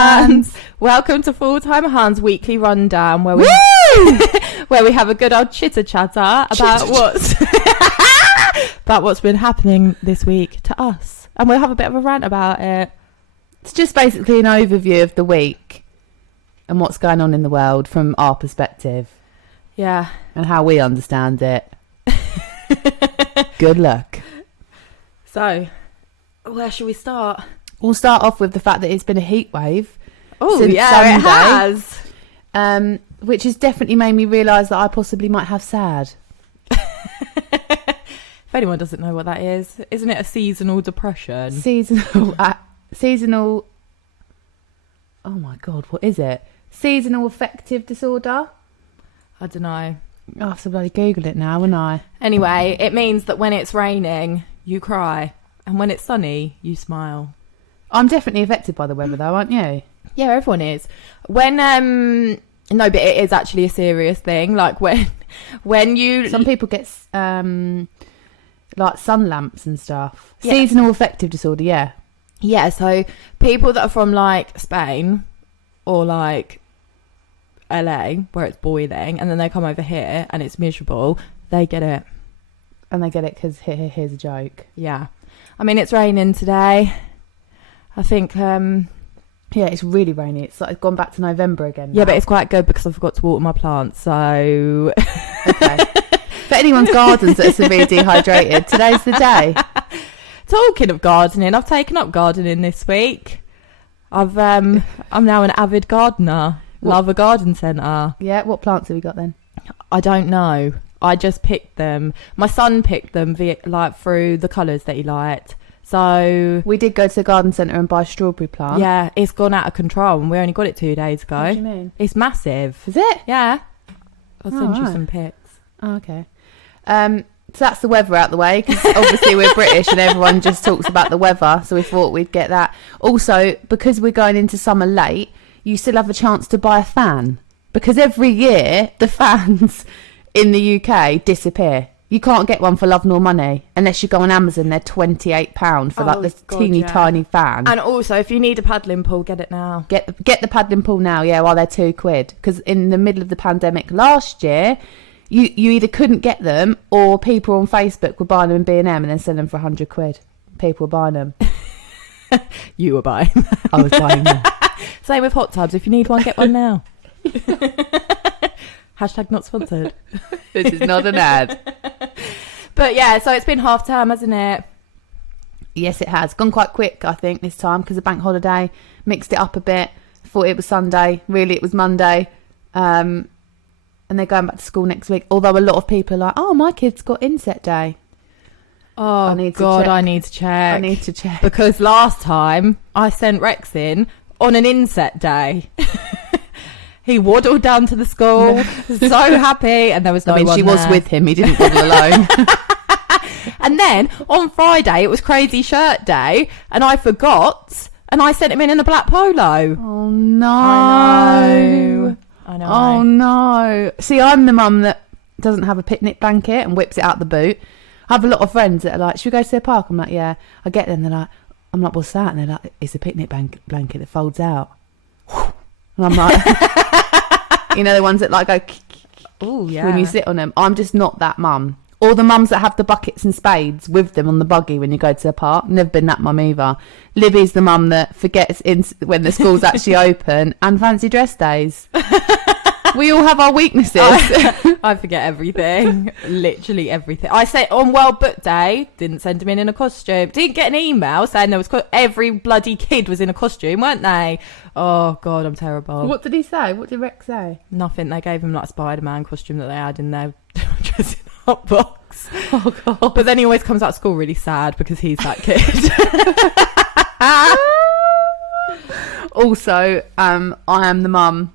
Huns. Welcome to Full-Time Huns Weekly Rundown, where we where we have a good old chitter-chatter about what's been happening this week to us. And we'll have a bit of a rant about it. It's just basically an overview of the week and what's going on in the world from our perspective. Yeah. And how we understand it. Good luck. So, where should we start? We'll start off with the fact that it's been a heat wave. Oh, yeah, Sunday, it has. Which has definitely made me realise that I possibly might have SAD. If anyone doesn't know what that is, isn't it a seasonal depression? Seasonal. Oh my God, what is it? Seasonal affective disorder? I don't know. I have to bloody Google it now, wouldn't I? Anyway, it means that when it's raining, you cry. And when it's sunny, you smile. I'm definitely affected by the weather though, aren't you? Yeah, everyone is. When, no, but it is actually a serious thing. Like when you... Some people get, like sun lamps and stuff. Yeah. Seasonal affective disorder, yeah. Yeah, so people that are from like Spain or like LA, where it's boiling, and then they come over here and it's miserable, they get it. And they get it because here's a joke. Yeah. I mean, it's raining today. I think... Yeah, it's really rainy. It's like gone back to November again now. Yeah, but it's quite good because I forgot to water my plants, so... Okay. For anyone's gardens that are severely dehydrated, today's the day. Talking of gardening, I've taken up gardening this week. I'm now an avid gardener. Love a garden centre. Yeah, what plants have we got then? I don't know. I just picked them. My son picked them through the colours that he liked. So we did go to the garden centre and buy a strawberry plant. Yeah, it's gone out of control and we only got it 2 days ago. What do you mean? It's massive. Is it? Yeah. I'll send you right. some pics. Oh, okay. So that's the weather out the way, because obviously we're British and everyone just talks about the weather, so we thought we'd get that. Also, because we're going into summer late, you still have a chance to buy a fan, because every year the fans in the UK disappear. You can't get one for love nor money unless you go on Amazon. They're £28 for like this teeny tiny fan. And also, if you need a paddling pool, get it now. Get the paddling pool now, yeah, while they're £2. Because in the middle of the pandemic last year, you either couldn't get them or people on Facebook were buying them in B&M and then selling them for £100. People were buying them. You were buying. I was buying them. Same with hot tubs. If you need one, get one now. Hashtag not sponsored. This is not an ad. But yeah, so it's been half term, hasn't it? Yes, it has. Gone quite quick, I think, this time, because the bank holiday mixed it up a bit. Thought it was Sunday. Really, it was Monday. And they're going back to school next week. Although a lot of people are like, oh, my kid's got inset day. Oh, I need to check. Because last time I sent Rex in on an inset day. He waddled down to the school, so happy, and there was no one there. She was with him. He didn't waddle alone. And then on Friday, it was Crazy Shirt Day, and I forgot, and I sent him in a black polo. Oh, no. I know. Oh, no. See, I'm the mum that doesn't have a picnic blanket and whips it out the boot. I have a lot of friends that are like, should we go to the park? I'm like, yeah. I get them, they're like, I'm like, what's that? And they're like, it's a picnic blanket that folds out. And I'm like, you know, the ones that like go, oh yeah, when you sit on them. I'm just not that mum. Or the mums that have the buckets and spades with them on the buggy when you go to the park. Never been that mum either. Libby's the mum that forgets when the school's actually open and fancy dress days. We all have our weaknesses. I forget everything. Literally everything. I said on World Book Day, didn't send him in a costume. Didn't get an email saying there was every bloody kid was in a costume, weren't they? Oh, God, I'm terrible. What did he say? What did Rex say? Nothing. They gave him like a Spider-Man costume that they had in their dressing up box. Oh, God. But then he always comes out of school really sad because he's that kid. Also, I am the mum.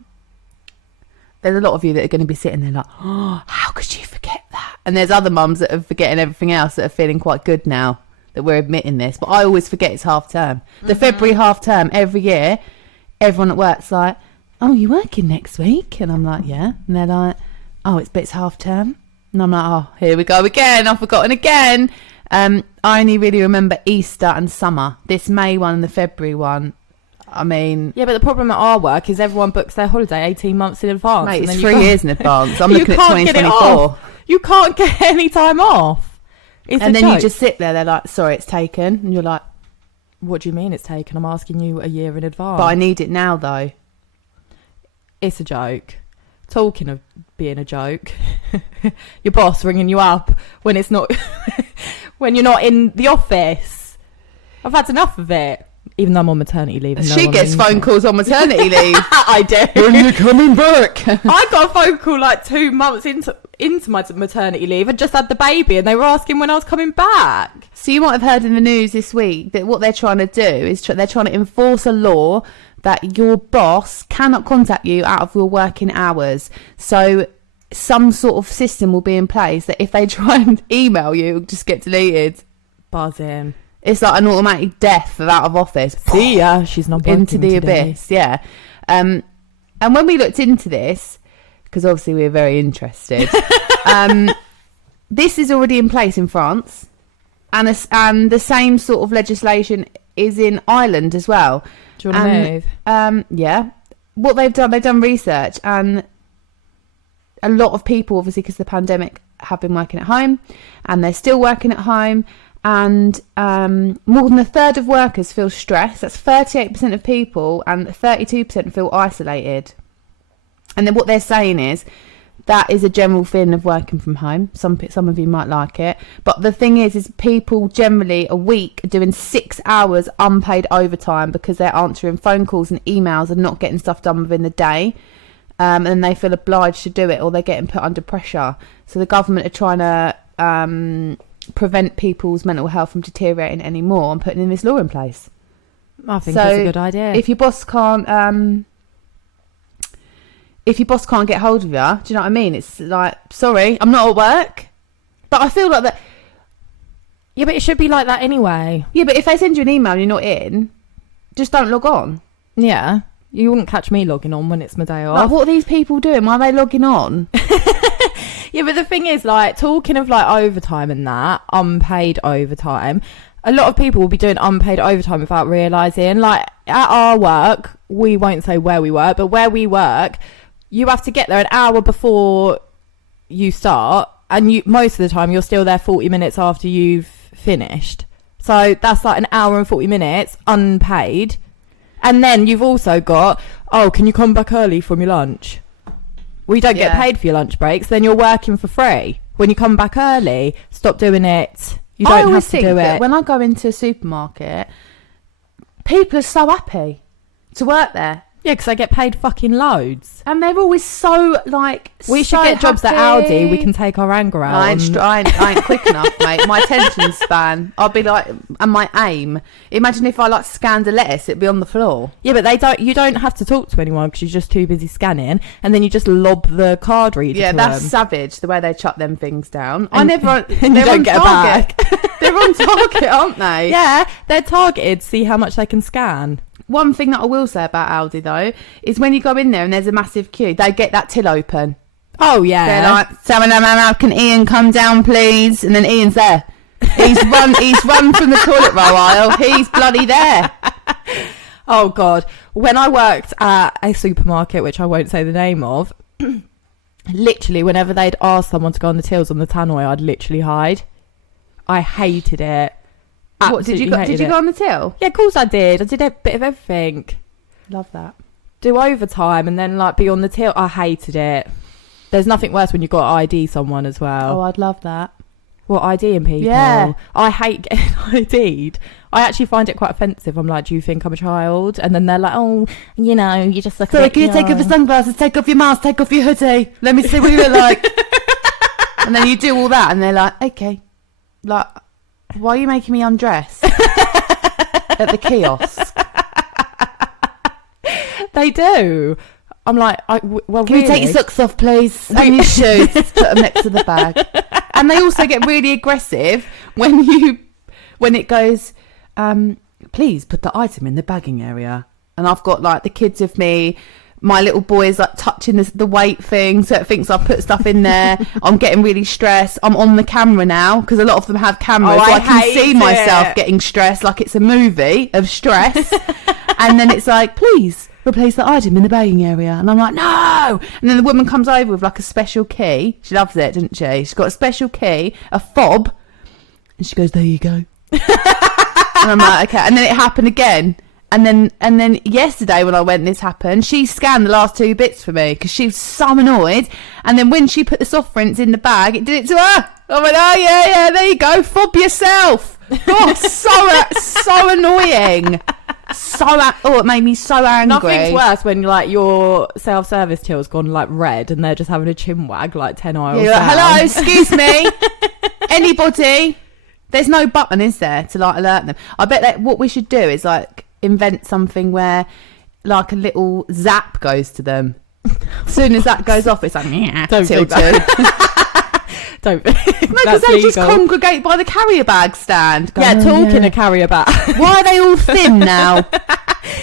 There's a lot of you that are going to be sitting there like, oh, how could you forget that? And there's other mums that are forgetting everything else that are feeling quite good now that we're admitting this. But I always forget it's half term. The February half term every year, everyone at work's like, oh, you working next week? And I'm like, yeah. And they're like, oh, it's half term. And I'm like, oh, here we go again. I've forgotten again. I only really remember Easter and summer. This May one and the February one, I mean... Yeah, but the problem at our work is everyone books their holiday 18 months in advance. Mate, it's 3 years in advance. I'm looking at 2024. You can't get any time off. It's and then joke. you just sit there, they're like, sorry, it's taken. And you're like... What do you mean it's taken? I'm asking you a year in advance. But I need it now, though. It's a joke. Talking of being a joke, your boss ringing you up when it's not... when you're not in the office. I've had enough of it. Even though I'm on maternity leave. She gets phone calls on maternity leave. I do. When are you coming back? I got a phone call like 2 months into my maternity leave. I just had the baby and they were asking when I was coming back. So you might have heard in the news this week that what they're trying to do is they're trying to enforce a law that your boss cannot contact you out of your working hours. So some sort of system will be in place that if they try and email you, it'll just get deleted. Buzzing. It's like an automatic death of out of office. See ya, she's not working into the today. abyss. Yeah. And when we looked into this, because obviously we were very interested, this is already in place in France, and the same sort of legislation is in Ireland as well. Do you want to move? Yeah. What they've done research, and a lot of people, obviously, because of the pandemic, have been working at home, and they're still working at home. And more than a third of workers feel stressed. That's 38% of people, and 32% feel isolated. And then what they're saying is that is a general feeling of working from home. Some of you might like it, but the thing is people generally a week are doing 6 hours unpaid overtime because they're answering phone calls and emails and not getting stuff done within the day, and they feel obliged to do it, or they're getting put under pressure. So the government are trying to prevent people's mental health from deteriorating anymore and putting in this law in place. I think that's a good idea. If your boss can't get hold of you, do you know what I mean? It's like, sorry, I'm not at work. But I feel like that. Yeah, but it should be like that anyway. Yeah, but if they send you an email and you're not in, just don't log on. Yeah, you wouldn't catch me logging on when it's my day off. Like, what are these people doing? Why are they logging on? Yeah, but the thing is, like, talking of like overtime and that, unpaid overtime, a lot of people will be doing unpaid overtime without realising. Like, at our work, we won't say where we work, but where we work, you have to get there an hour before you start, and most of the time you're still there 40 minutes after you've finished. So that's like an hour and 40 minutes unpaid. And then you've also got, oh, can you come back early from your lunch? Well, you don't get paid for your lunch breaks, then you're working for free. When you come back early, stop doing it. You don't have to do it. When I go into a supermarket, people are so happy to work there. Yeah, because they get paid fucking loads. And they're always so, like, we should get jobs at Aldi. We can take our anger out. I ain't quick enough, mate. My attention span. I'll be like, and my aim. Imagine if I, like, scanned a lettuce, it'd be on the floor. Yeah, but you don't have to talk to anyone because you're just too busy scanning. And then you just lob the card reader to that's them. Savage, the way they chuck them things down. And they're you don't on get target. It back. They're on target, aren't they? Yeah, they're targeted to see how much they can scan. One thing that I will say about Aldi, though, is when you go in there and there's a massive queue, they get that till open. Oh, yeah. They're like, can Ian come down, please? And then Ian's there. He's run from the toilet roll aisle. He's bloody there. Oh, God. When I worked at a supermarket, which I won't say the name of, literally, whenever they'd ask someone to go on the tills on the tannoy, I'd literally hide. I hated it. What, did you go on the till? Yeah, of course I did. I did a bit of everything. Love that. Do overtime and then like be on the till. I hated it. There's nothing worse when you've got to ID someone as well. Oh, I'd love that. What, IDing people? Yeah. I hate getting ID'd. I actually find it quite offensive. I'm like, do you think I'm a child? And then they're like, oh, you know, you just look can you take off your sunglasses, take off your mask, take off your hoodie? Let me see what you look like. And then you do all that and they're like, okay. Like, why are you making me undress at the kiosk? They do. I'm like, Can you take your socks off, please? And your shoes. Put them next to the bag. And they also get really aggressive when it goes, please put the item in the bagging area. And I've got like the kids with me, my little boy is like touching the weight thing, so it thinks I've put stuff in there. I'm getting really stressed. I'm on the camera now because a lot of them have cameras, so I can see myself getting stressed, like it's a movie of stress. And then it's like, please replace the item in the bagging area, and I'm like, no. And then the woman comes over with like a special key. She loves it, doesn't she? She's got a special key, a fob, and she goes, there you go. And I'm like, okay. And then it happened again. And then yesterday when I went, this happened. She scanned the last 2 bits for me because she was so annoyed. And then when she put the soft rinse in the bag, it did it to her. I went, oh yeah, there you go, fob yourself. Oh, so annoying. It made me so angry. Nothing's worse when like your self-service till's gone like red and they're just having a chin wag like 10 aisles down. Like, hello, excuse me, anybody? There's no button, is there, to like alert them? I bet that what we should do is like invent something where like a little zap goes to them. As soon as that goes off, it's like don't till 2. Don't. No, because they just congregate by the carrier bag stand. Talking a carrier bag. Why are they all thin now?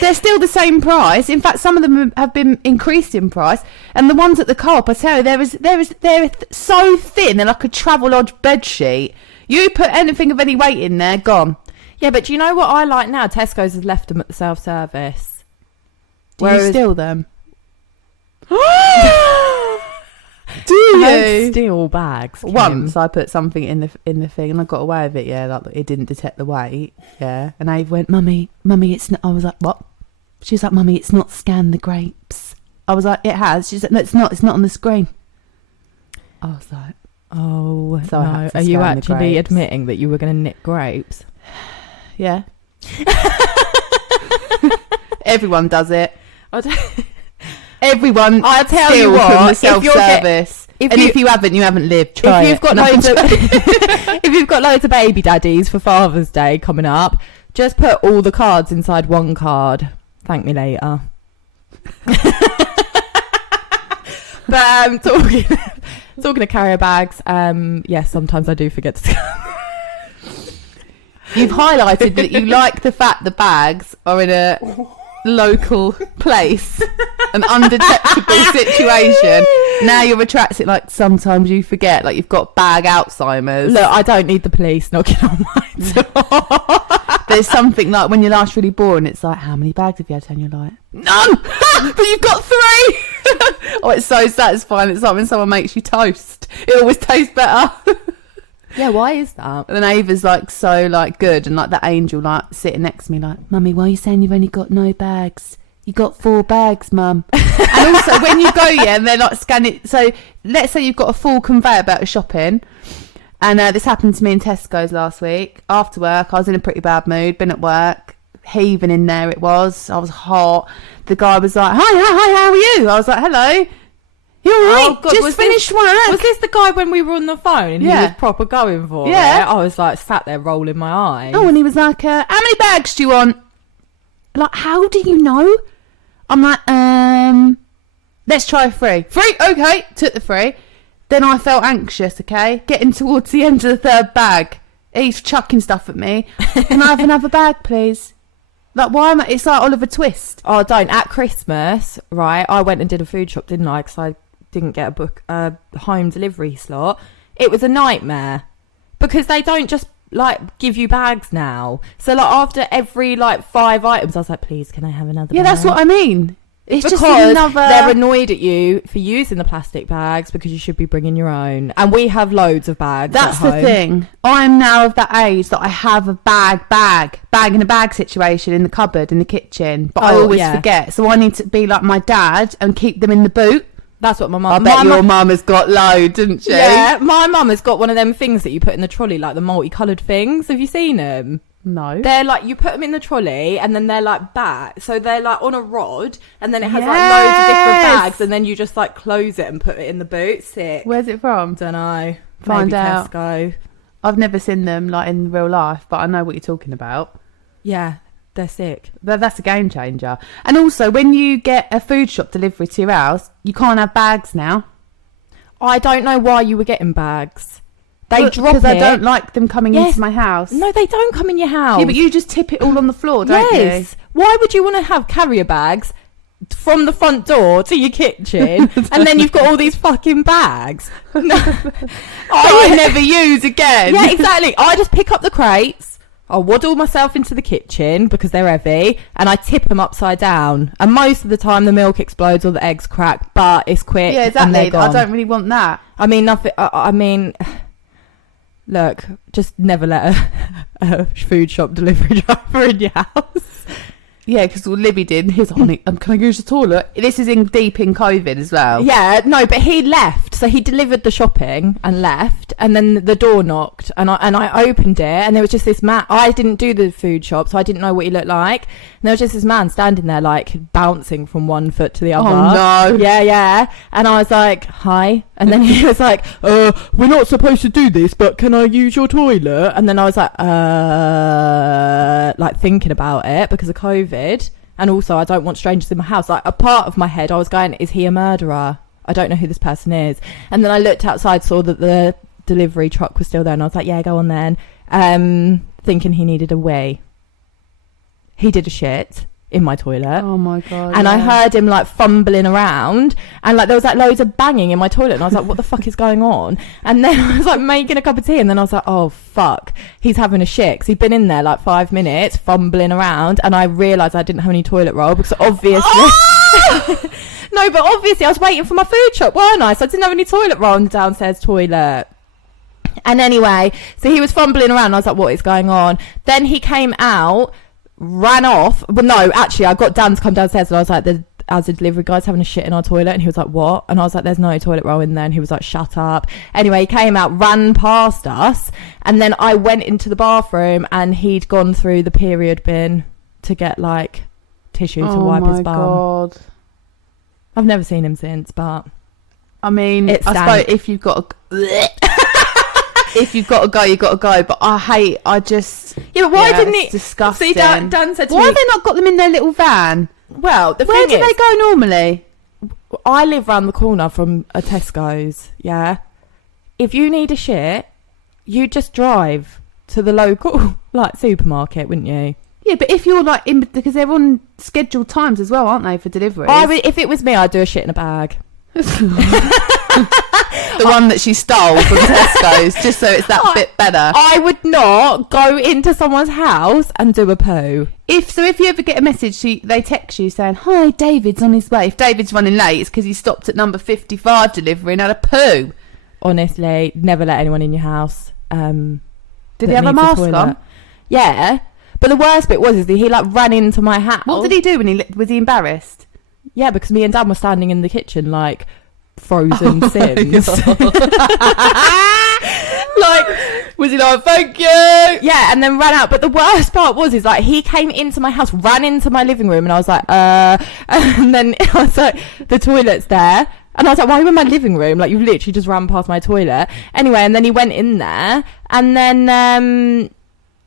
They're still the same price. In fact, some of them have been increased in price. And the ones at the co-op, I tell you, they're so thin. They're like a Travelodge bed sheet. You put anything of any weight in there, gone. Yeah, but do you know what I like now? Tesco's has left them at the self-service. Do you steal them? Do you? I don't steal bags, Kim. Once I put something in the thing and I got away with it. Yeah, like it didn't detect the weight. Yeah, and Ave went, "Mummy, it's not." I was like, "What?" She was like, "Mummy, it's not scanned the grapes." I was like, "It has." She's like, "No, it's not. It's not on the screen." I was like, "Oh so no!" Are you actually admitting that you were going to nick grapes? Yeah. Everyone does it. Everyone, I tell you what, from the self-service. If you haven't lived, try if you've got loads of if you've got loads of baby daddies for Father's Day coming up, just put all the cards inside one card. Thank me later. But talking to carrier bags, yes, sometimes I do forget to scan. You've highlighted that you like the fact the bags are in a local place, an undetectable situation. Now you're attracted, like sometimes you forget, like you've got bag Alzheimer's. Look, I don't need the police knocking on my door. There's something like when you're last really bored, it's like, how many bags have you had? And you're like, none. But you've got 3. Oh, it's so satisfying. It's like when someone makes you toast, it always tastes better. Yeah, why is that? And then Ava's like so like good, and like that angel like sitting next to me like, Mummy, why are you saying you've only got no bags? You got 4 bags, Mum. And also when you go, and they're like scanning. So let's say you've got a full conveyor belt of shopping, and this happened to me in Tesco's last week. After work, I was in a pretty bad mood. Been at work, heaving in there. I was hot. The guy was like, hi, how are you? I was like, hello. You're right. Oh, just finished work. Was this the guy when we were on the phone and he was proper going for it? I was like sat there rolling my eyes. Oh, and he was like, how many bags do you want? Like, how do you know? I'm like, let's try 3. 3, okay. Took the 3. Then I felt anxious, okay? Getting towards the end of the 3rd bag. He's chucking stuff at me. Can I have another bag, please? Like, why am I? It's like Oliver Twist. Oh, don't. At Christmas, right, I went and did a food shop, didn't I? Because I didn't get a home delivery slot. It was a nightmare because they don't just like give you bags now. So like after every like 5 items, I was like, please, can I have another bag? That's what I mean. It's because just another... they're annoyed at you for using the plastic bags because you should be bringing your own. And we have loads of bags. That's the thing. I'm now of that age that I have a bag in a bag situation in the cupboard in the kitchen, but I always forget. So I need to be like my dad and keep them in the boot. That's what my mum... I bet your mum has got loads, didn't she? Yeah, my mum has got one of them things that you put in the trolley, like the multicoloured things. Have you seen them? No. They're like, you put them in the trolley and then they're like back. So they're like on a rod and then it has like loads of different bags and then you just like close it and put it in the boot. Sick. Where's it from? Don't know. Find out. Tesco. I've never seen them like in real life, but I know what you're talking about. Yeah, they're sick. That's a game changer. And also, when you get a food shop delivery to your house, you can't have bags now. I don't know why you were getting bags. They drop it. Because I don't like them coming into my house. No, they don't come in your house. Yeah, but you just tip it all on the floor, don't you? Yes. Why would you want to have carrier bags from the front door to your kitchen, and then you've got all these fucking bags. I never use again. Yeah, exactly. I just pick up the crates, I waddle myself into the kitchen because they're heavy, and I tip them upside down. And most of the time the milk explodes or the eggs crack, but it's quick. Yeah, exactly. I don't really want that. I mean, nothing. I mean, look, just never let a food shop delivery driver in your house. Yeah, because what Libby did, he's like, honey, can I use the toilet? This is deep in COVID as well. Yeah, no, but he left. So he delivered the shopping and left, and then the door knocked, and I opened it, and there was just this man. I didn't do the food shop, so I didn't know what he looked like. And there was just this man standing there, like, bouncing from one foot to the other. Oh, no. Yeah. And I was like, hi. And then he was like, we're not supposed to do this, but can I use your toilet? And then I was like thinking about it because of COVID. And also, I don't want strangers in my house. Like, a part of my head, I was going, is he a murderer? I don't know who this person is. And then I looked outside, saw that the delivery truck was still there, and I was like, yeah, go on then. Thinking he needed a wee. He did a shit in my toilet. Oh my God. And I heard him like fumbling around, and like there was like loads of banging in my toilet, and I was like, what the fuck is going on? And then I was like making a cup of tea, and then I was like, oh fuck, he's having a shit, because he'd been in there like 5 minutes fumbling around, and I realised I didn't have any toilet roll, because obviously no, but obviously I was waiting for my food shop, weren't I? So I didn't have any toilet roll in the downstairs toilet. And anyway, so he was fumbling around, and I was like, what is going on? Then he came out, ran off. But no, actually, I got Dan to come downstairs, and I was like, as a delivery guy's having a shit in our toilet. And he was like, what? And I was like, there's no toilet roll in there. And he was like, shut up. Anyway, he came out, ran past us, and then I went into the bathroom, and he'd gone through the period bin to get like tissue to wipe his bum. Oh my God. I've never seen him since, but I mean, I suppose if you've got if you've got to go, you've got to go. But I just... Yeah, but why didn't he... It's disgusting. See, Dan said to me... Why have they not got them in their little van? Well, where do they go normally? I live round the corner from a Tesco's, yeah? If you need a shit, you just drive to the local, like, supermarket, wouldn't you? Yeah, but if you're, like, in... Because they're on scheduled times as well, aren't they, for delivery? If it was me, I'd do a shit in a bag. The one that she stole from Tesco's, just so it's that bit better. I would not go into someone's house and do a poo. If you ever get a message, they text you saying, hi, David's on his way. If David's running late, it's because he stopped at number 55 delivery and had a poo. Honestly, never let anyone in your house. Did he have a mask on? Yeah. But the worst bit was he like ran into my house. What did he do was he embarrassed? Yeah, because me and Dad were standing in the kitchen like frozen Sims. Like, was he like, thank you? Yeah, and then ran out. But the worst part was like he came into my house, ran into my living room, and I was like, and then I was like, the toilet's there. And I was like, why are you in my living room? Like, you've literally just ran past my toilet. Anyway, and then he went in there, and then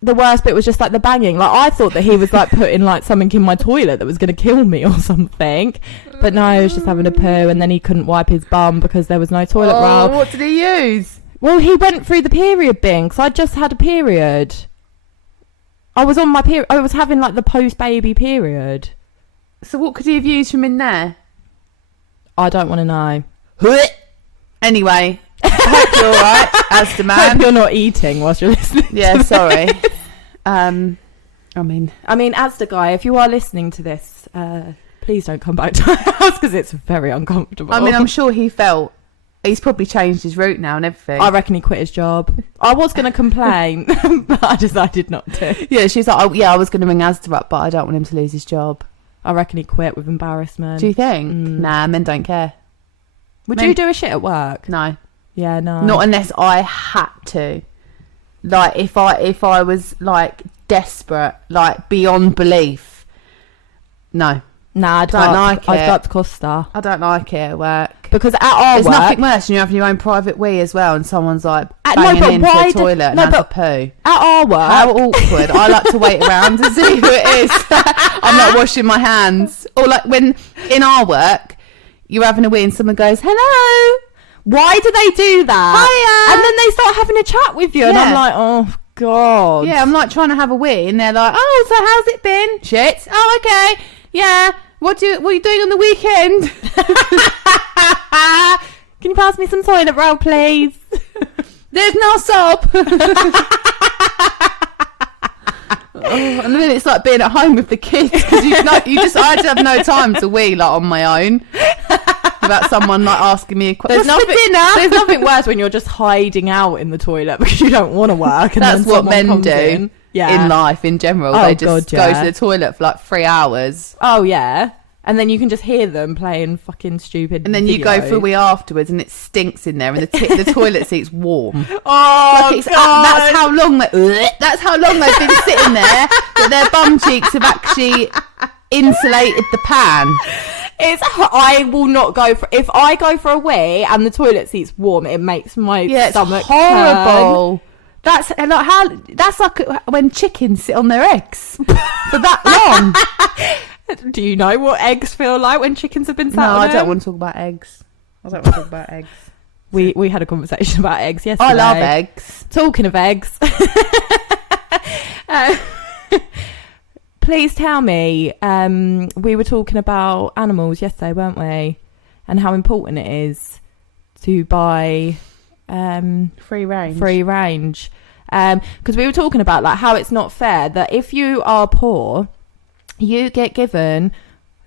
the worst bit was just like the banging. Like, I thought that he was like putting like something in my toilet that was going to kill me or something, but no, he was just having a poo, and then he couldn't wipe his bum because there was no toilet roll. What did he use? Well, he went through the period bin, because I just had a period. I was on my period. I was having like the post-baby period. So what could he have used from in there? I don't want to know. Anyway, I hope you're alright, Asda man. Hope you're not eating whilst you're listening. Yeah, sorry. I mean, Asda guy, if you are listening to this, please don't come back to my house, because it's very uncomfortable. I mean, I'm sure he's probably changed his route now and everything. I reckon he quit his job. I was going to complain, but I decided not to. Yeah, she's like, I was going to ring Asda up, but I don't want him to lose his job. I reckon he quit with embarrassment. Do you think? Nah, men don't care. Would you do a shit at work? No. Yeah, no. Not unless I had to. Like, if I was, like, desperate, like, beyond belief. No. Nah, I don't like it. I've got to Costa. I don't like it at work. Because at our There's work... nothing worse than you having your own private wee as well, and someone's, like, banging into the toilet and has a poo. At our work... How awkward. I like to wait around to see who it is. I'm not washing my hands. Or, like, when in our work, you're having a wee and someone goes, hello. Why do they do that? Hiya. And then they start having a chat with you, and I'm like, oh, God. Yeah, I'm, like, trying to have a wee, and they're like, oh, so how's it been? Shit. Oh, okay. Yeah. What are you doing on the weekend? Can you pass me some toilet roll, please? There's no soap. And then it's like being at home with the kids because I just have no time to wee like on my own without someone like asking me a question. There's nothing worse when you're just hiding out in the toilet because you don't want to work. And that's what men do in life in general. They just go to the toilet for like 3 hours. Oh yeah. And then you can just hear them playing fucking stupid and then videos. You go for a wee afterwards and it stinks in there and the toilet seat's warm. Oh, like that's how long they've been sitting there that their bum cheeks have actually insulated the pan. I will not go for... If I go for a wee and the toilet seat's warm, it makes my stomach it's horrible. That's like when chickens sit on their eggs for that long. Do you know what eggs feel like when chickens have been sat on No, I them? don't want to talk about eggs. We had a conversation about eggs yesterday. I love eggs. Talking of eggs. Please tell me, we were talking about animals yesterday, weren't we? And how important it is to buy free range. Because we were talking about like how it's not fair that if you are poor, you get given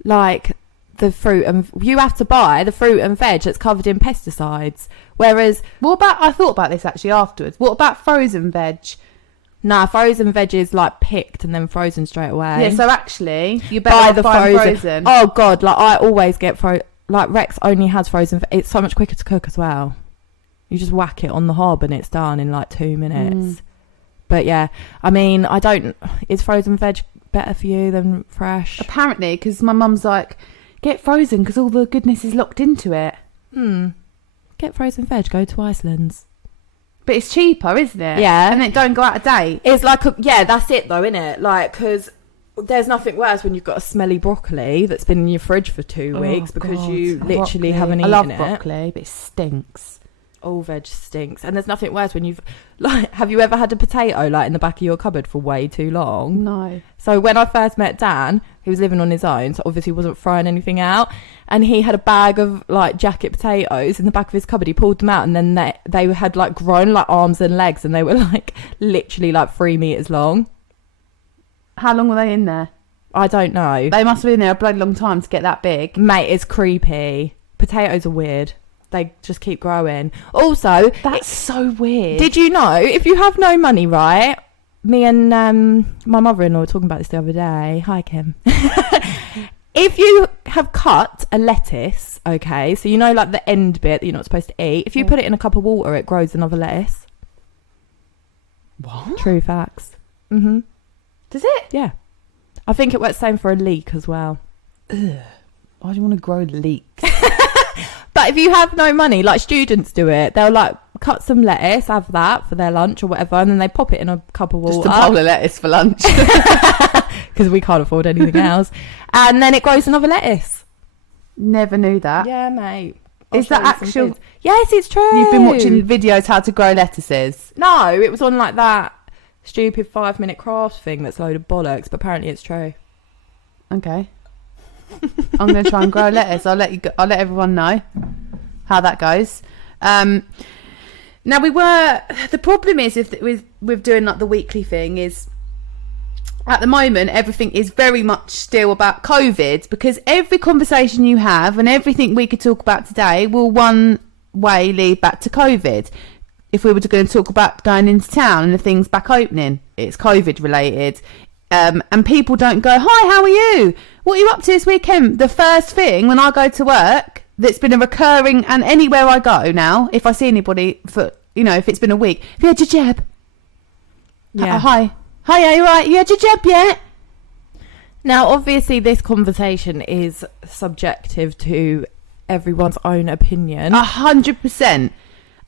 like the fruit and you have to buy the fruit and veg that's covered in pesticides. Whereas I thought about this actually afterwards. What about frozen veg? Nah, frozen veg is like picked and then frozen straight away. Yeah, so actually you better buy frozen. Oh god, like I always get like Rex only has frozen. It's so much quicker to cook as well. You just whack it on the hob and it's done in like 2 minutes. But yeah, I mean, is frozen veg better for you than fresh? Apparently, because my mum's like, get frozen because all the goodness is locked into it. Get frozen veg, go to Iceland's. But it's cheaper, isn't it? Yeah. And it don't go out of date. It's like, that's it though, isn't it? Like, because there's nothing worse when you've got a smelly broccoli that's been in your fridge for 2 weeks because you literally haven't eaten it. I love broccoli, but it stinks. All veg stinks. And there's nothing worse when have you ever had a potato like in the back of your cupboard for way too long? No. So when I first met Dan, he was living on his own, so obviously wasn't throwing anything out, and he had a bag of like jacket potatoes in the back of his cupboard. He pulled them out and then they had like grown like arms and legs and they were like literally like 3 meters long. How long were they in there? I don't know. They must have been in there a bloody long time to get that big. Mate, it's creepy. Potatoes are weird. They just keep growing. Also, that's so weird. Did you know if you have no money, right? Me and my mother-in-law were talking about this the other day. Hi, Kim. If you have cut a lettuce, okay, so you know like the end bit that you're not supposed to eat, if you put it in a cup of water, it grows another lettuce. What? True facts. Mm-hmm. Does it? Yeah. I think it works the same for a leek as well. Ugh. Why do you want to grow leeks? But if you have no money, like students do it, they'll like cut some lettuce, have that for their lunch or whatever, and then they pop it in a cup of water. Just a bowl of lettuce for lunch. Because we can't afford anything else. And then it grows another lettuce. Never knew that. Yeah, mate. Is that actual? Yes, it's true. You've been watching videos how to grow lettuces? No, it was on like that stupid 5-minute craft thing that's a load of bollocks, but apparently it's true. Okay. I'm going to try and grow lettuce. I'll let everyone know how that goes. Now the problem is with doing like the weekly thing is at the moment everything is very much still about COVID, because every conversation you have and everything we could talk about today will one way lead back to COVID. If we were going to talk about going into town and the things back opening, it's COVID related. And people don't go, hi, how are you? What are you up to this weekend? The first thing when I go to work, that's been a recurring, and anywhere I go now, if I see anybody for, if it's been a week, have you had your jab? Yeah. Hi, are you right? You had your jab yet? Now, obviously, this conversation is subjective to everyone's own opinion. 100%.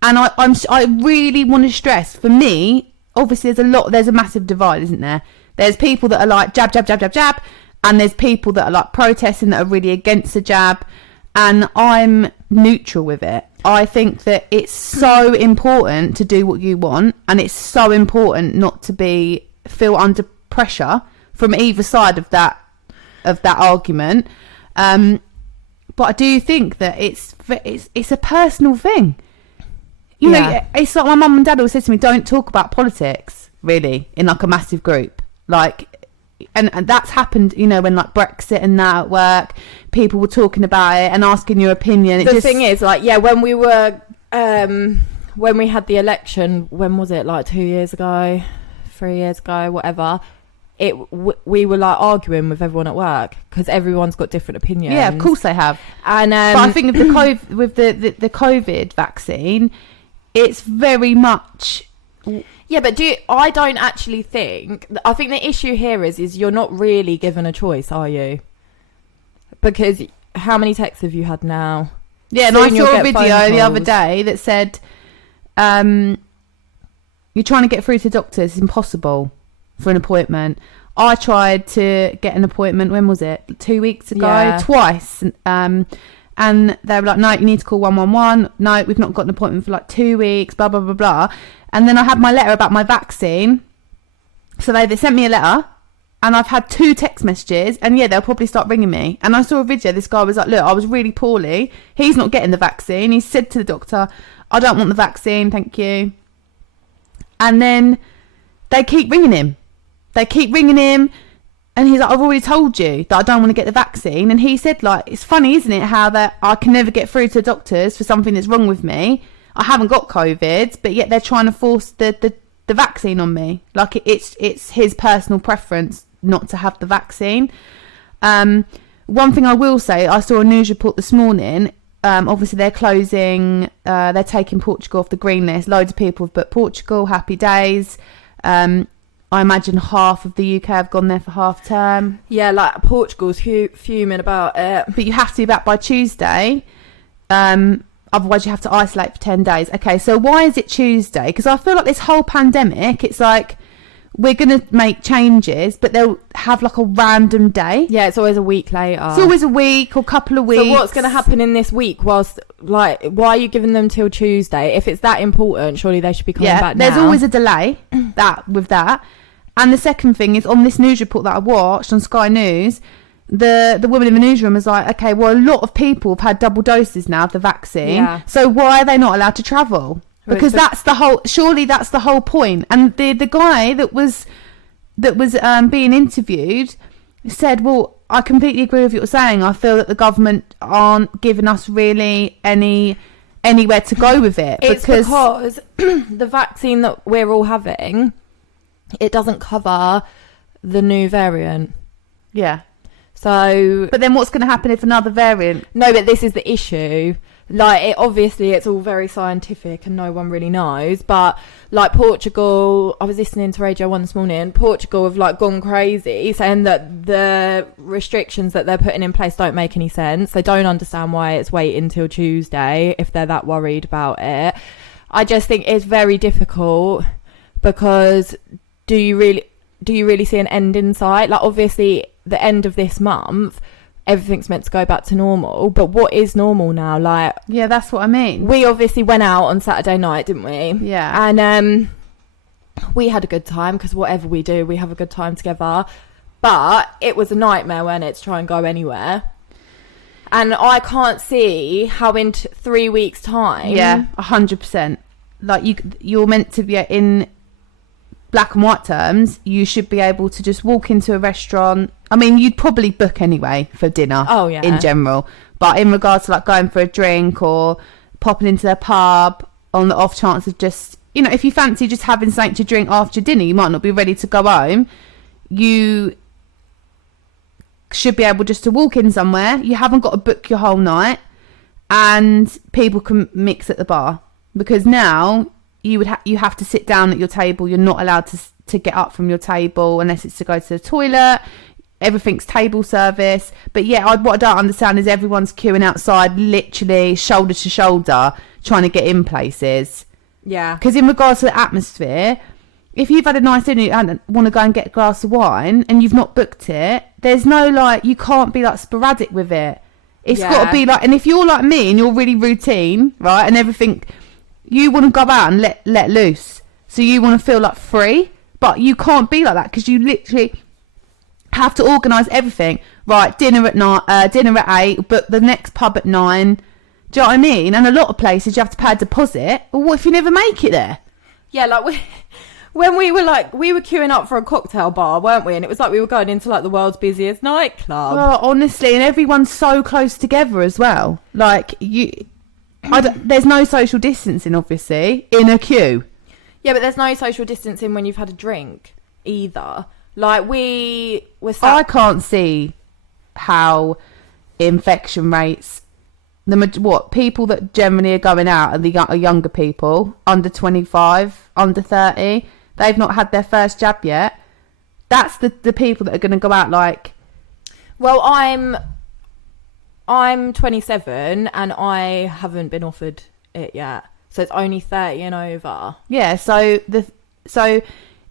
And I really want to stress, for me, obviously there's a massive divide, isn't there? There's people that are like jab, jab, jab, jab, jab. And there's people that are like protesting that are really against the jab. And I'm neutral with it. I think that it's so important to do what you want. And it's so important not to feel under pressure from either side of that argument. But I do think that it's a personal thing. You know, it's like my mum and dad always said to me, don't talk about politics, really, in like a massive group. Like, and that's happened, you know, when like Brexit and that at work, people were talking about it and asking your opinion. The thing is, like, when we were, when we had the election, when was it, like 2 years ago, 3 years ago, whatever, we were like arguing with everyone at work because everyone's got different opinions. Yeah, of course they have. And but I think with the COVID vaccine, it's very much. Yeah, but I don't actually think. I think the issue here is you're not really given a choice, are you? Because how many texts have you had now? Yeah, and I saw a video the other day that said, you're trying to get through to doctors. It's impossible for an appointment. I tried to get an appointment, when was it? 2 weeks ago, twice. And they were like, no, you need to call 111. No, we've not got an appointment for like 2 weeks, blah, blah, blah, blah. And then I had my letter about my vaccine. So they sent me a letter. And I've had 2 text messages. And yeah, they'll probably start ringing me. And I saw a video. This guy was like, look, I was really poorly. He's not getting the vaccine. He said to the doctor, I don't want the vaccine, thank you. And then they keep ringing him. And he's like, I've already told you that I don't want to get the vaccine. And he said, like, it's funny, isn't it, how that I can never get through to doctors for something that's wrong with me. I haven't got COVID, but yet they're trying to force the vaccine on me. Like, it's his personal preference not to have the vaccine. One thing I will say, I saw a news report this morning. Obviously, they're closing, they're taking Portugal off the green list. Loads of people have booked Portugal, happy days. I imagine half of the UK have gone there for half term. Yeah, like Portugal's fuming about it. But you have to be back by Tuesday. Otherwise, you have to isolate for 10 days. Okay, so why is it Tuesday? Because I feel like this whole pandemic, it's like we're going to make changes, but they'll have like a random day. Yeah, it's always a week later. It's always a week or a couple of weeks. So what's going to happen in this week whilst, like, why are you giving them till Tuesday? If it's that important, surely they should be coming back now. There's always a delay with that. And the second thing is, on this news report that I watched on Sky News, the woman in the newsroom was like, okay, well, a lot of people have had double doses now of the vaccine. Yeah. So why are they not allowed to travel? Because that's the whole point. And the guy that was being interviewed said, well, I completely agree with what you're saying. I feel that the government aren't giving us really anywhere to go with it. It's because the vaccine that we're all having, it doesn't cover the new variant. Yeah. So, but then what's going to happen if another variant? No, but this is the issue. Like, obviously it's all very scientific and no one really knows. But like Portugal, I was listening to Radio 1 this morning. Portugal have like gone crazy, saying that the restrictions that they're putting in place don't make any sense. They don't understand why it's waiting until Tuesday if they're that worried about it. I just think it's very difficult because do you really see an end in sight? Like, obviously the end of this month, everything's meant to go back to normal, but what is normal now? Like, yeah, that's what I mean. We obviously went out on Saturday night, didn't we? Yeah. And we had a good time because whatever we do, we have a good time together. But it was a nightmare, wasn't it, to try and go anywhere. And I can't see how in 3 weeks' time. Yeah, 100%. Like, you're meant to be in black and white terms, you should be able to just walk into a restaurant. I mean, you'd probably book anyway for dinner. Oh, yeah. In general. But in regards to like going for a drink or popping into their pub on the off chance of just, you know, if you fancy just having something to drink after dinner, you might not be ready to go home. You should be able just to walk in somewhere. You haven't got to book your whole night, and people can mix at the bar, because now you have to sit down at your table. You're not allowed to get up from your table unless it's to go to the toilet. Everything's table service. But yeah, what I don't understand is everyone's queuing outside, literally shoulder to shoulder, trying to get in places. Yeah. Because in regards to the atmosphere, if you've had a nice dinner and want to go and get a glass of wine and you've not booked it, there's no, like, you can't be like sporadic with it. It's got to be like, and if you're like me and you're really routine, right, and everything, you want to go out and let loose. So you want to feel like free, but you can't be like that, because you literally, have to organise everything. Right, dinner at 8, but the next pub at 9. Do you know what I mean? And a lot of places you have to pay a deposit. Well, what if you never make it there? Yeah, like when we were queuing up for a cocktail bar, weren't we? And it was like we were going into like the world's busiest nightclub. Well, honestly, and everyone's so close together as well. Like there's no social distancing, obviously, in a queue. Yeah, but there's no social distancing when you've had a drink either. Like we were. I can't see how infection rates. People that generally are going out are younger people, under 25, under 30. They've not had their first jab yet. That's the people that are going to go out like. Well, I'm 27 and I haven't been offered it yet, so it's only 30 and over. Yeah, so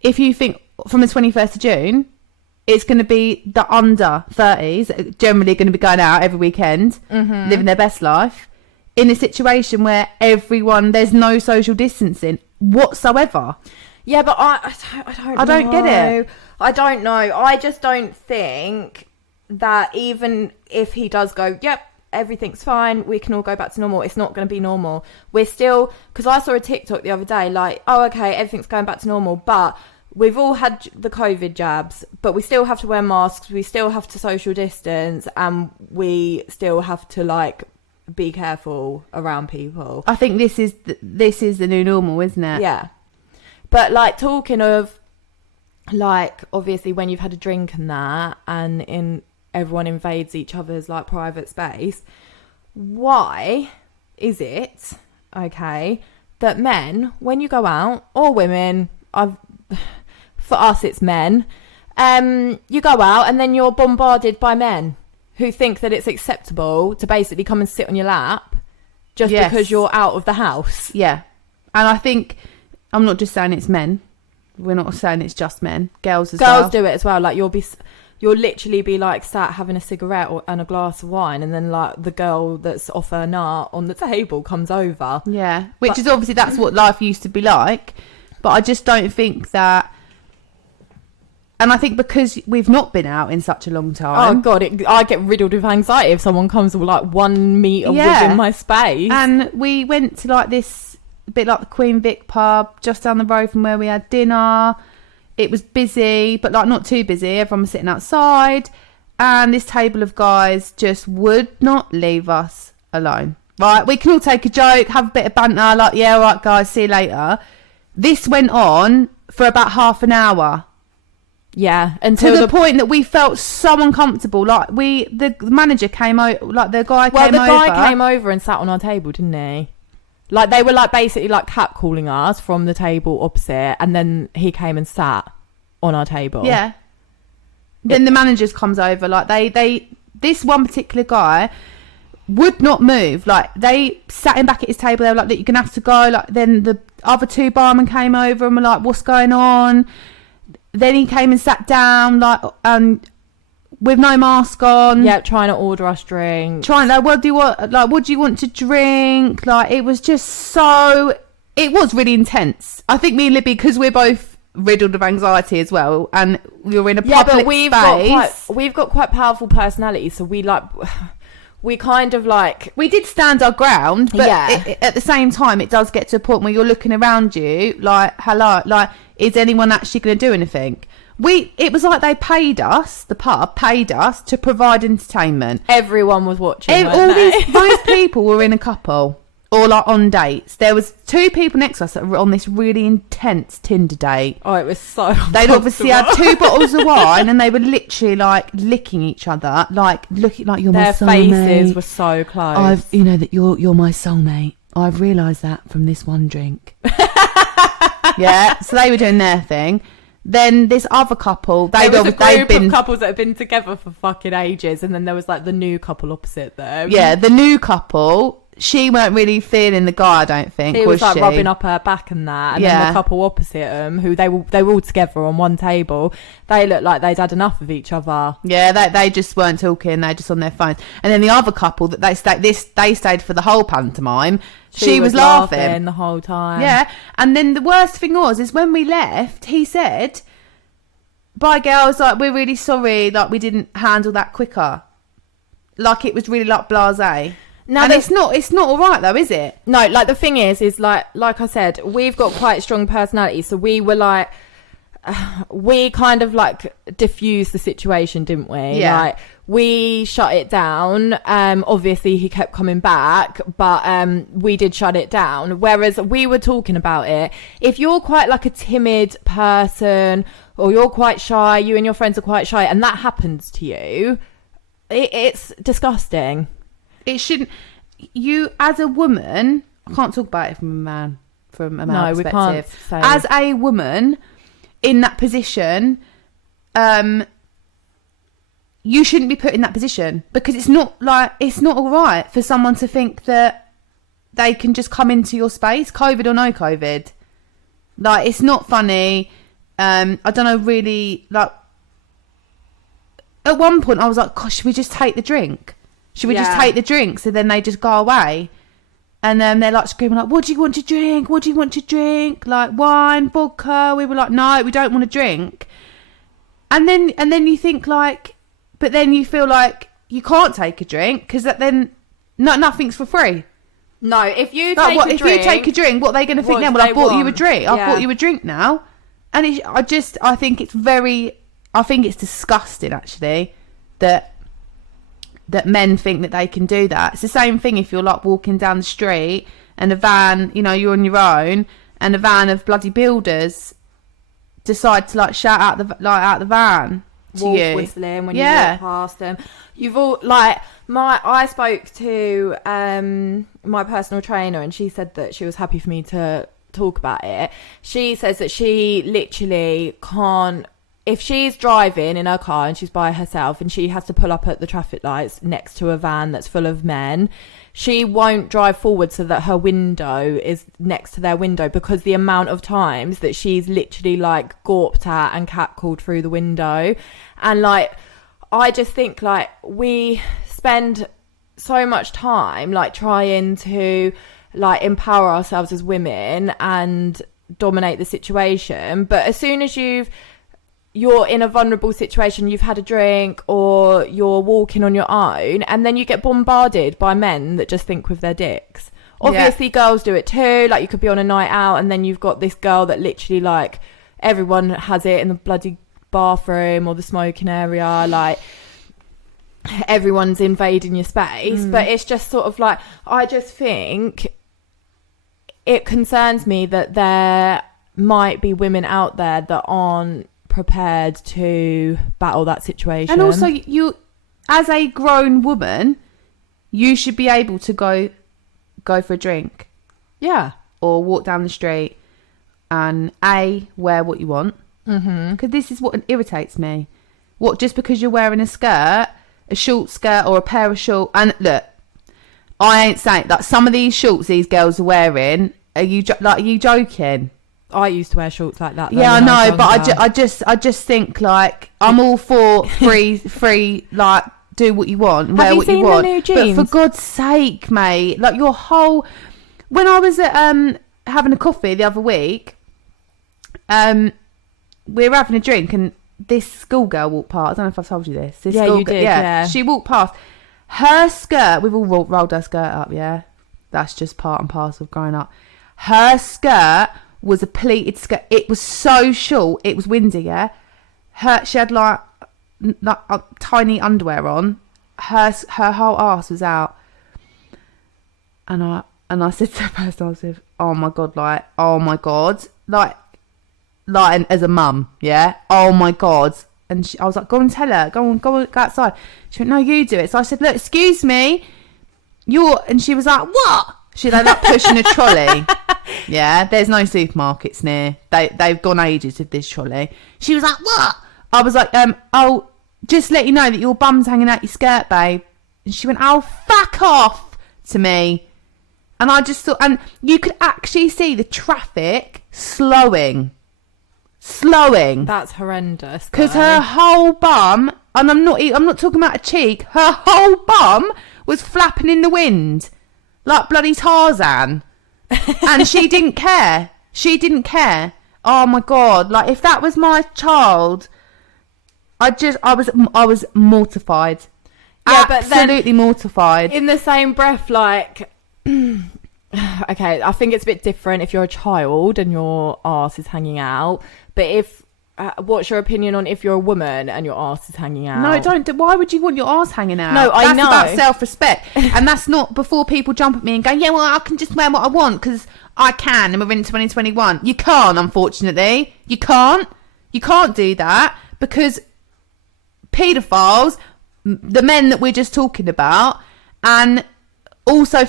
if you think from the 21st of June, it's going to be the under 30s generally going to be going out every weekend, living their best life, in a situation where there's no social distancing whatsoever. Yeah, but I don't get it. I don't know. I just don't think that even if he does go, yep, everything's fine, we can all go back to normal, it's not going to be normal. We're still, because I saw a TikTok the other day, like, oh, okay, everything's going back to normal, but we've all had the COVID jabs, but we still have to wear masks, we still have to social distance, and we still have to, like, be careful around people. I think this is the new normal, isn't it? Yeah. But, like, talking of, like, obviously when you've had a drink and that, and everyone invades each other's, like, private space, why is it, okay, that men, when you go out, or women, for us it's men, you go out and then you're bombarded by men who think that it's acceptable to basically come and sit on your lap just because you're out of the house. Yeah. And I think, I'm not just saying it's men, we're not saying it's just men, girls as well. Girls do it as well. Like you'll literally be like sat having a cigarette and a glass of wine, and then like the girl that's off her nut on the table comes over. Yeah, which is obviously that's what life used to be like. But I just don't think that. And I think because we've not been out in such a long time. Oh, God, I get riddled with anxiety if someone comes with like 1 metre within my space. And we went to like this, a bit like the Queen Vic pub, just down the road from where we had dinner. It was busy, but like not too busy. Everyone was sitting outside. And this table of guys just would not leave us alone. Right, we can all take a joke, have a bit of banter, like, yeah, all right, guys, see you later. This went on for about half an hour. Yeah, until to the point that we felt so uncomfortable. Like the manager came over, like the guy came over. Well, the guy came over and sat on our table, didn't he? Like they were like basically like catcalling us from the table opposite, and then he came and sat on our table. Yeah. Then the managers comes over, like this one particular guy would not move. Like they sat him back at his table. They were like, "Look, you're gonna have to go." Like then the other two barmen came over and were like, "What's going on?" Then he came and sat down, like, with no mask on. Yeah, trying to order us drinks. Like, what do you want? Like, what do you want to drink? Like, it was just so. It was really intense. I think me and Libby, because we're both riddled with anxiety as well, and we were in a public space. We've got quite powerful personalities, so we kind of like. We did stand our ground, but at the same time, it does get to a point where you're looking around you, like, hello, like. Is anyone actually going to do anything? It was like they paid us, the pub paid us to provide entertainment. Everyone was watching. Most people were in a couple or like on dates. There was 2 people next to us that were on this really intense Tinder date. Oh, it was so. They'd obviously had 2 bottles of wine and they were literally like licking each other, like looking like you're my soulmate. Their faces were so close. That you're my soulmate. I've realised that from this one drink. Yeah, so they were doing their thing. Then this other couple, there was a group of couples that had been together for fucking ages, and then there was like the new couple opposite them. Yeah, the new couple, she weren't really feeling the guy, I don't think. He was like rubbing up her back and that, and then the couple opposite them, who they were all together on one table, they looked like they'd had enough of each other. Yeah, they just weren't talking, they just on their phones. And then the other couple that they stayed for the whole pantomime. She was laughing the whole time. Yeah, and then the worst thing is when we left, he said, bye girls, like, we're really sorry, like, we didn't handle that quicker. Like, it was really, like, blasé. Now, and it's not all right, though, is it? No, like, the thing is like I said, we've got quite strong personalities, so we were like, we kind of like diffused the situation, didn't we? Yeah. Like, we shut it down. Obviously he kept coming back, but we did shut it down. Whereas we were talking about it. If you're quite like a timid person, or you're quite shy, you and your friends are quite shy, and that happens to you, it's disgusting. It shouldn't. You, as a woman, I can't talk about it from a man perspective. We can't say. As a woman in that position, you shouldn't be put in that position, because it's not all right for someone to think that they can just come into your space, COVID or no COVID. Like, it's not funny. I don't know, really, like, at one point I was like, gosh, should we just take the drink? Should we just take the drink? So then they just go away. And then they're like screaming like, what do you want to drink? What do you want to drink? Like, wine, vodka? We were like, no, we don't want to drink. And then you think like, but then you feel like you can't take a drink, because then nothing's for free. No, if you like, take a drink... If you take a drink, what are they going to think then? Well, I bought you a drink. I bought you a drink now. And I think it's disgusting, actually, that men think that they can do that. It's the same thing if you're like walking down the street and a van, you know, you're on your own, and a van of bloody builders decide to like shout out the van to Wolf you, whistling when you walk past them. You've all like I spoke to my personal trainer, and she said that she was happy for me to talk about it. She says that she literally can't. If she's driving in her car and she's by herself and she has to pull up at the traffic lights next to a van that's full of men, she won't drive forward so that her window is next to their window, because the amount of times that she's literally like gawped at and catcalled through the window. And like, I just think like we spend so much time like trying to like empower ourselves as women and dominate the situation, but as soon as you're in a vulnerable situation, you've had a drink or you're walking on your own, and then you get bombarded by men that just think with their dicks. Obviously girls do it too, like you could be on a night out and then you've got this girl that literally like everyone has it in the bloody bathroom or the smoking area, like everyone's invading your space. But it's just sort of like, I just think it concerns me that there might be women out there that aren't prepared to battle that situation. And also, you, as a grown woman, you should be able to go for a drink, or walk down the street and wear what you want, because this is what irritates me. What, just because you're wearing a short skirt or a pair of shorts, and look, I ain't saying that some of these shorts these girls are wearing, are you joking? I used to wear shorts like that. Yeah, I know, but I just think like I'm all for free, like do what you want, wear what you want. Have you seen the new jeans? But for God's sake, mate, like your whole. When I was at having a coffee the other week, we were having a drink, and this schoolgirl walked past. I don't know if I've told you this. Yeah, you did. Yeah, she walked past. Her skirt, we've all rolled her skirt up. Yeah, that's just part and parcel of growing up. Her skirt was a pleated skirt. It was so short. It was windy. Yeah, she had like tiny underwear on. Her whole ass was out. And I said to the person I was with, oh my god, like as a mum, yeah, oh my god. And I was like, go and tell her, go outside. She went, no, you do it. So I said, look, excuse me, and she was like, what? She ended up pushing a trolley. Yeah, there's no supermarkets near. They've gone ages with this trolley. She was like, what? I was like, I'll just let you know that your bum's hanging out your skirt, babe. And she went, oh, fuck off to me. And I just thought, and you could actually see the traffic slowing. That's horrendous. Because her whole bum, and I'm not talking about a cheek, her whole bum was flapping in the wind like bloody Tarzan. And she didn't care. Oh my god, like if that was my child, I was mortified. Yeah, absolutely mortified. In the same breath, like, okay, I think it's a bit different if you're a child and your arse is hanging out. But if, what's your opinion on if you're a woman and your arse is hanging out? No, don't. Why would you want your arse hanging out? No, I know. That's about self-respect, and that's not before people jump at me and go, yeah, well, I can just wear what I want because I can, and we're in 2021. You can't, unfortunately. You can't do that because paedophiles, the men that we're just talking about, and also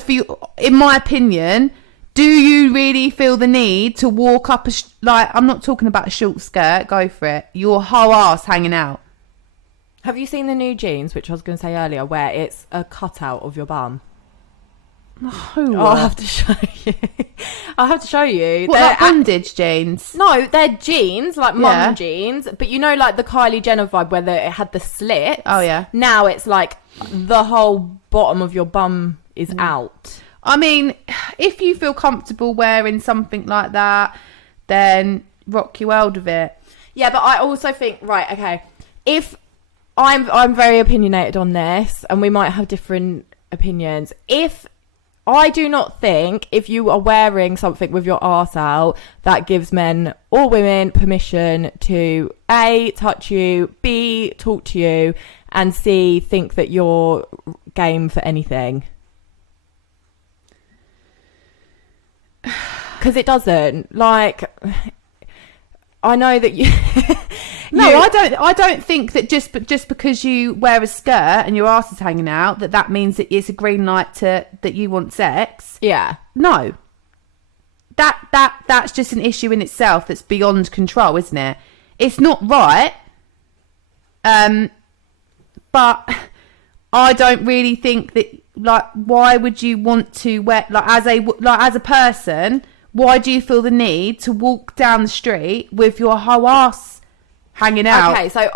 in my opinion, do you really feel the need to walk up I'm not talking about a short skirt, go for it, your whole ass hanging out? Have you seen the new jeans, which I was going to say earlier, where it's a cutout of your bum? No. I'll have to show you. What, like bondage jeans? No, they're jeans, like mum jeans. But you know, like the Kylie Jenner vibe where it had the slits. Oh, yeah. Now it's like the whole bottom of your bum is out. I mean, if you feel comfortable wearing something like that, then rock your world with it. Yeah, but I also think, right, okay, if I'm very opinionated on this, and we might have different opinions. I do not think if you are wearing something with your arse out, that gives men or women permission to A, touch you, B, talk to you, and C, think that you're game for anything. Because it doesn't. Like, I know that you... No, I don't think that just because you wear a skirt and your ass is hanging out, that means that it's a green light that you want sex. Yeah. No. That's just an issue in itself that's beyond control, isn't it? It's not right. But I don't really think that, like, why would you want to wear, as a person, why do you feel the need to walk down the street with your whole ass hanging out? Okay, so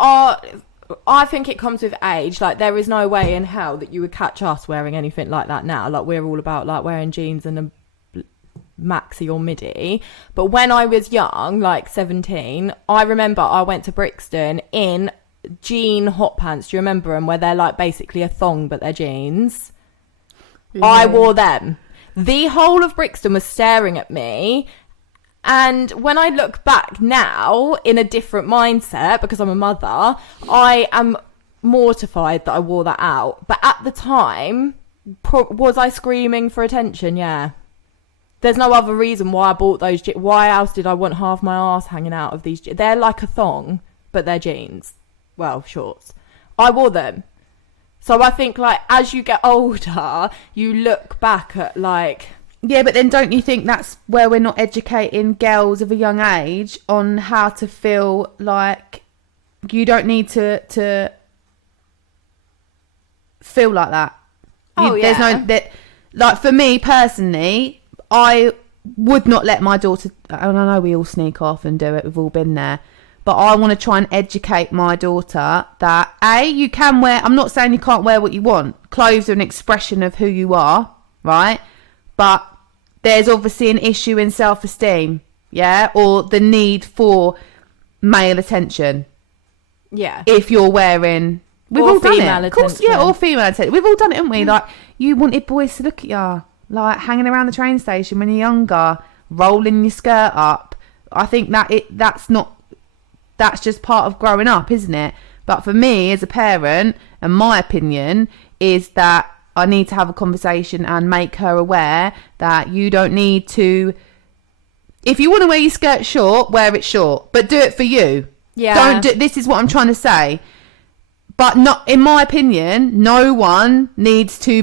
I think it comes with age. Like, there is no way in hell that you would catch us wearing anything like that now. Like, we're all about, like, wearing jeans and a maxi or midi. But when I was young, like 17, I remember I went to Brixton in jean hot pants. Do you remember them? Where they're, like, basically a thong, but they're jeans. Yeah. I wore them. The whole of Brixton was staring at me. And when I look back now in a different mindset, because I'm a mother, I am mortified that I wore that out. But at the time, was I screaming for attention? Yeah. There's no other reason why I bought those. Why else did I want half my ass hanging out of these? They're like a thong, but they're jeans. Well, shorts. I wore them. So I think, like, as you get older, you look back at, like... Yeah, but then don't you think that's where we're not educating girls of a young age on how to feel like you don't need to feel like that? There's no... Like, for me, personally, I would not let my daughter... And I know we all sneak off and do it, we've all been there. But I want to try and educate my daughter that, A, you can wear... I'm not saying you can't wear what you want. Clothes are an expression of who you are, right? But there's obviously an issue in self-esteem, yeah? Or the need for male attention. Yeah. If you're wearing... We've all done it. Of course, yeah, or female attention. We've all done it, haven't we? Like, you wanted boys to look at you. Like, hanging around the train station when you're younger, rolling your skirt up. I think that's not... That's just part of growing up, isn't it? But for me, as a parent, and my opinion is that I need to have a conversation and make her aware that you don't need to... If you want to wear your skirt short, wear it short. But do it for you. Yeah. This is what I'm trying to say. But not, in my opinion, no one needs to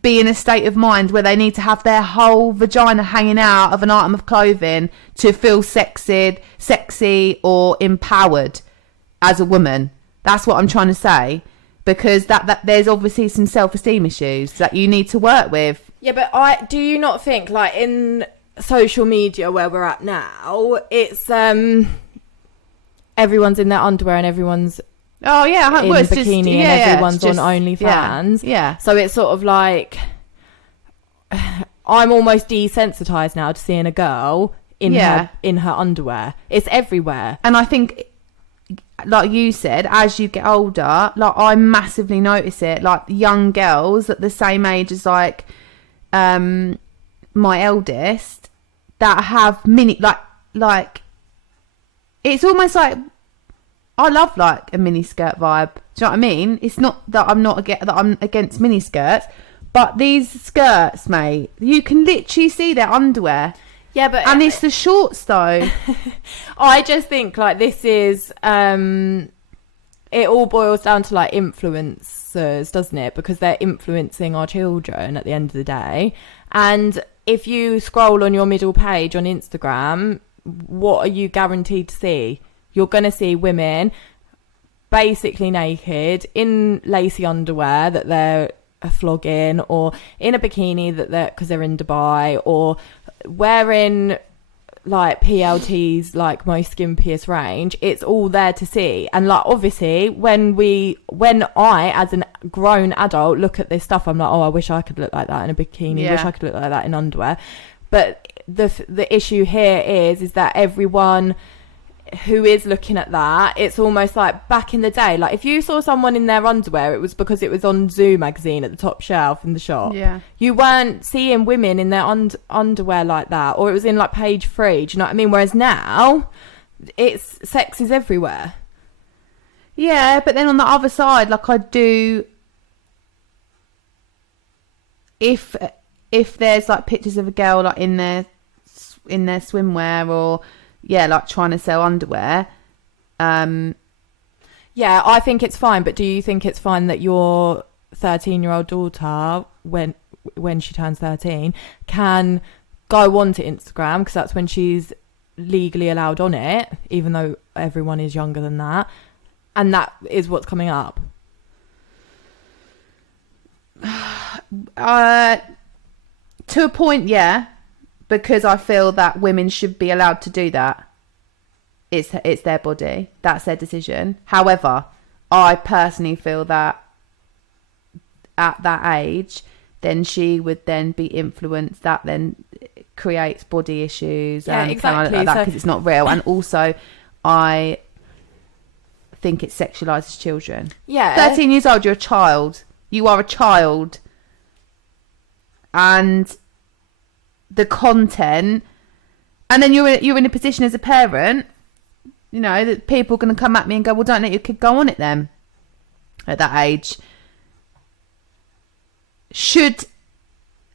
be in a state of mind where they need to have their whole vagina hanging out of an item of clothing to feel sexy or empowered as a woman. That's what I'm trying to say, because that there's obviously some self-esteem issues that you need to work with. Yeah, but do you not think, like, in social media where we're at now, it's everyone's in their underwear and everyone's in bikini and everyone's on OnlyFans. Yeah. So it's sort of like, I'm almost desensitized now to seeing a girl in her underwear. It's everywhere. And I think like you said, as you get older, like I massively notice it, like young girls at the same age as like my eldest that have mini like it's almost like I love like a mini skirt vibe. Do you know what I mean? It's not that I'm against mini skirts, but these skirts, mate, you can literally see their underwear. Yeah, but and it's the shorts though. I just think like this is it all boils down to like influencers, doesn't it? Because they're influencing our children at the end of the day. And if you scroll on your middle page on Instagram, what are you guaranteed to see? You're going to see women basically naked in lacy underwear that they're flogging, or in a bikini because they're in Dubai, or wearing like PLT's like most skimpiest range. It's all there to see. And like obviously when I as a grown adult look at this stuff, I'm like, oh, I wish I could look like that in a bikini. Wish I could look like that in underwear. But the issue here is that everyone who is looking at that, it's almost like back in the day, like if you saw someone in their underwear, it was because it was on Zoo magazine at the top shelf in the shop. You weren't seeing women in their underwear like that, or it was in like page 3. Do you know what I mean? Whereas now it's sex is everywhere. Yeah, but then on the other side, like I do, if there's like pictures of a girl like in their swimwear, or like trying to sell underwear. Yeah, I think it's fine. But do you think it's fine that your 13-year-old daughter, when she turns 13, can go onto Instagram, because that's when she's legally allowed on it, even though everyone is younger than that, and that is what's coming up? To a point, yeah. Because I feel that women should be allowed to do that. It's their body. That's their decision. However, I personally feel that at that age, then she would then be influenced. That then creates body issues and exactly. Like that, because it's not real. And also, I think it sexualizes children. Yeah. 13 years old, you're a child. You are a child. And the content, and then you're in a position as a parent, you know, that people are going to come at me and go, well, don't let your kid go on it then at that age.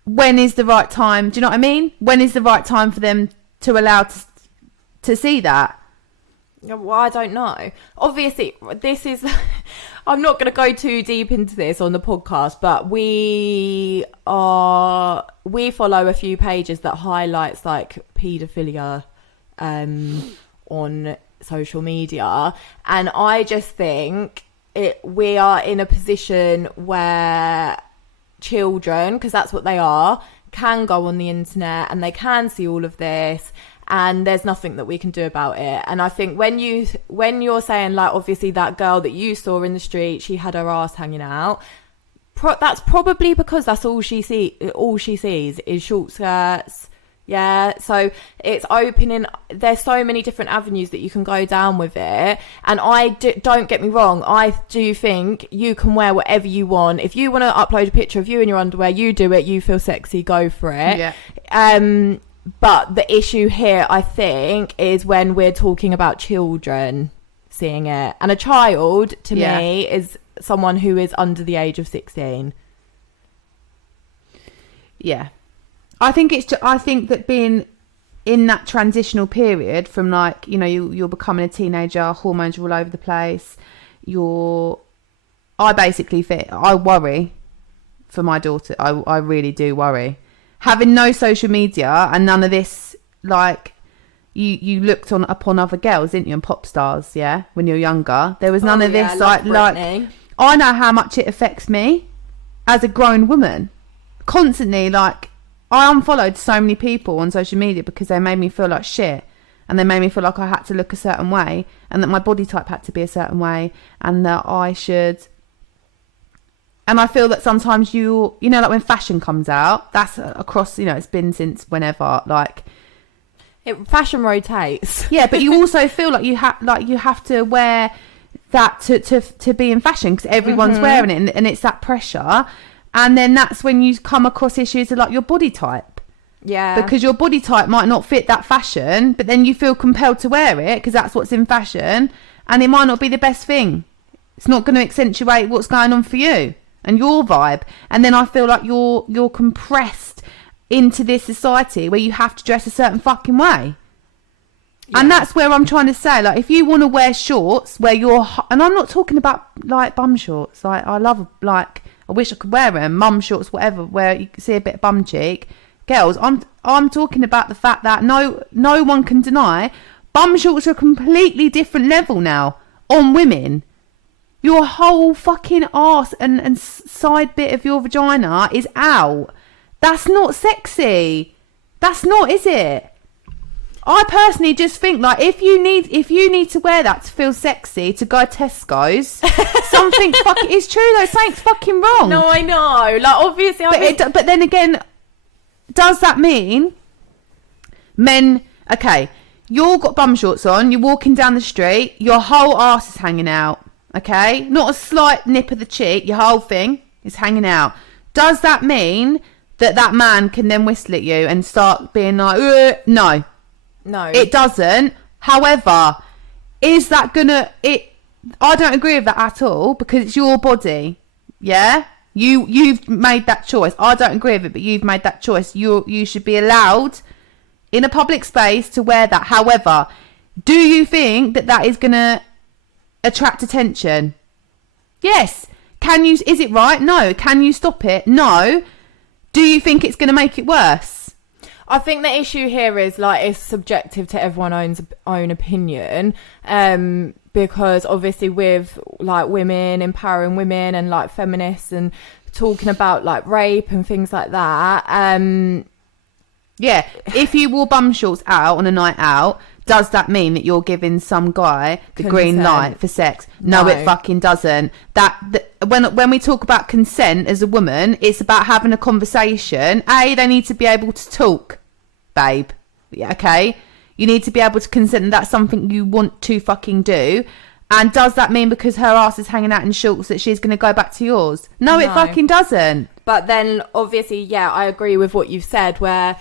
When is the right time? Do you know what I mean? When is the right time for them to allow to see that? Well, I don't know. Obviously, this is... I'm not going to go too deep into this on the podcast, but we follow a few pages that highlights like paedophilia on social media, and I just think we are in a position where children, because that's what they are, can go on the internet and they can see all of this, and there's nothing that we can do about it. And I think when you're saying like, obviously that girl that you saw in the street, she had her ass hanging out, that's probably because that's all she sees is short skirts. Yeah, so it's opening. There's so many different avenues that you can go down with it, and don't get me wrong, I do think you can wear whatever you want. If you want to upload a picture of you in your underwear, you do it. You feel sexy, go for it. Yeah. But the issue here, I think, is when we're talking about children seeing it, and a child to me is someone who is under the age of 16. Yeah. I think that being in that transitional period from like, you know, you're becoming a teenager, hormones are all over the place. I worry for my daughter. I really do worry. Having no social media and none of this, like, you looked upon other girls, didn't you, and pop stars, yeah, when you're younger. There was none of this, like I know how much it affects me as a grown woman. Constantly, like, I unfollowed so many people on social media because they made me feel like shit, and they made me feel like I had to look a certain way, and that my body type had to be a certain way, and that I should. And I feel that sometimes you know, like when fashion comes out, that's across, you know, it's been since whenever, like, fashion rotates. Yeah, but you also feel like you have to wear that to be in fashion because everyone's wearing it, and it's that pressure. And then that's when you come across issues of like your body type. Yeah. Because your body type might not fit that fashion, but then you feel compelled to wear it because that's what's in fashion, and it might not be the best thing. It's not going to accentuate what's going on for you and your vibe. And then I feel like you're compressed into this society where you have to dress a certain fucking way. Yeah. And that's where I'm trying to say, like, if you want to wear shorts where and I'm not talking about like bum shorts. Like, I love, like, I wish I could wear them, mum shorts, whatever, where you can see a bit of bum cheek. Girls, I'm talking about the fact that no one can deny bum shorts are a completely different level now on women. Your whole fucking arse and side bit of your vagina is out. That's not sexy. That's not, is it? I personally just think, like, if you need to wear that to feel sexy, to go to Tesco's, something fucking, it's true though, something's fucking wrong. No, I know. Like, obviously, but then again, does that mean men? Okay, you've got bum shorts on. You're walking down the street. Your whole arse is hanging out. Okay, not a slight nip of the cheek. Your whole thing is hanging out. Does that mean that man can then whistle at you and start being like, no? No, it doesn't. However, is that gonna it? I don't agree with that at all because it's your body. Yeah, you've made that choice. I don't agree with it, but you've made that choice. You should be allowed in a public space to wear that. However, do you think that is gonna attract attention? Yes. Can you? Is it right? No. Can you stop it? No. Do you think it's gonna make it worse? I think the issue here is, like, it's subjective to everyone's own opinion, because obviously with, like, women, empowering women and, like, feminists and talking about, like, rape and things like that. Yeah, if you wore bum shorts out on a night out, does that mean that you're giving some guy the green light for sex? No, it fucking doesn't. When we talk about consent as a woman, it's about having a conversation. They need to be able to talk, babe. Yeah, okay? You need to be able to consent, and that's something you want to fucking do. And does that mean because her ass is hanging out in shorts that she's going to go back to yours? No, it fucking doesn't. But then, obviously, yeah, I agree with what you've said, where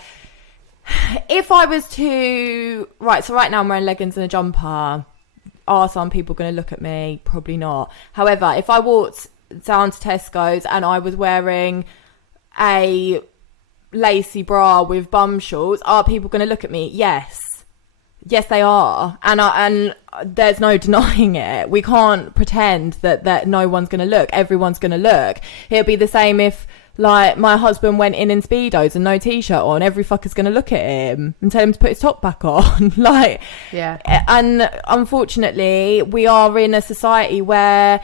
if I was to... Right, so right now I'm wearing leggings and a jumper. Are some people going to look at me? Probably not. However, if I walked down to Tesco's and I was wearing a lacy bra with bum shorts, are people going to look at me? Yes. Yes, they are. And there's no denying it. We can't pretend that no one's going to look. Everyone's going to look. It'll be the same if, like, my husband went in Speedos and no t-shirt on. Every fucker's going to look at him and tell him to put his top back on. Like, yeah. And unfortunately, we are in a society where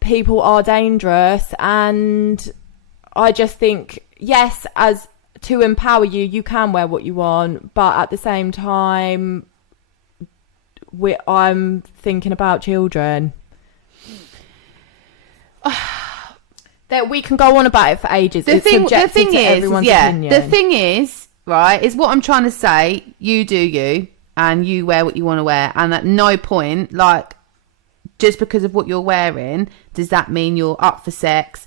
people are dangerous, and I just think, yes, as to empower you, you can wear what you want, but at the same time, I'm thinking about children. That we can go on about it for ages. The thing is, right, is what I'm trying to say. You do you, and you wear what you want to wear, and at no point, like, just because of what you're wearing, does that mean you're up for sex?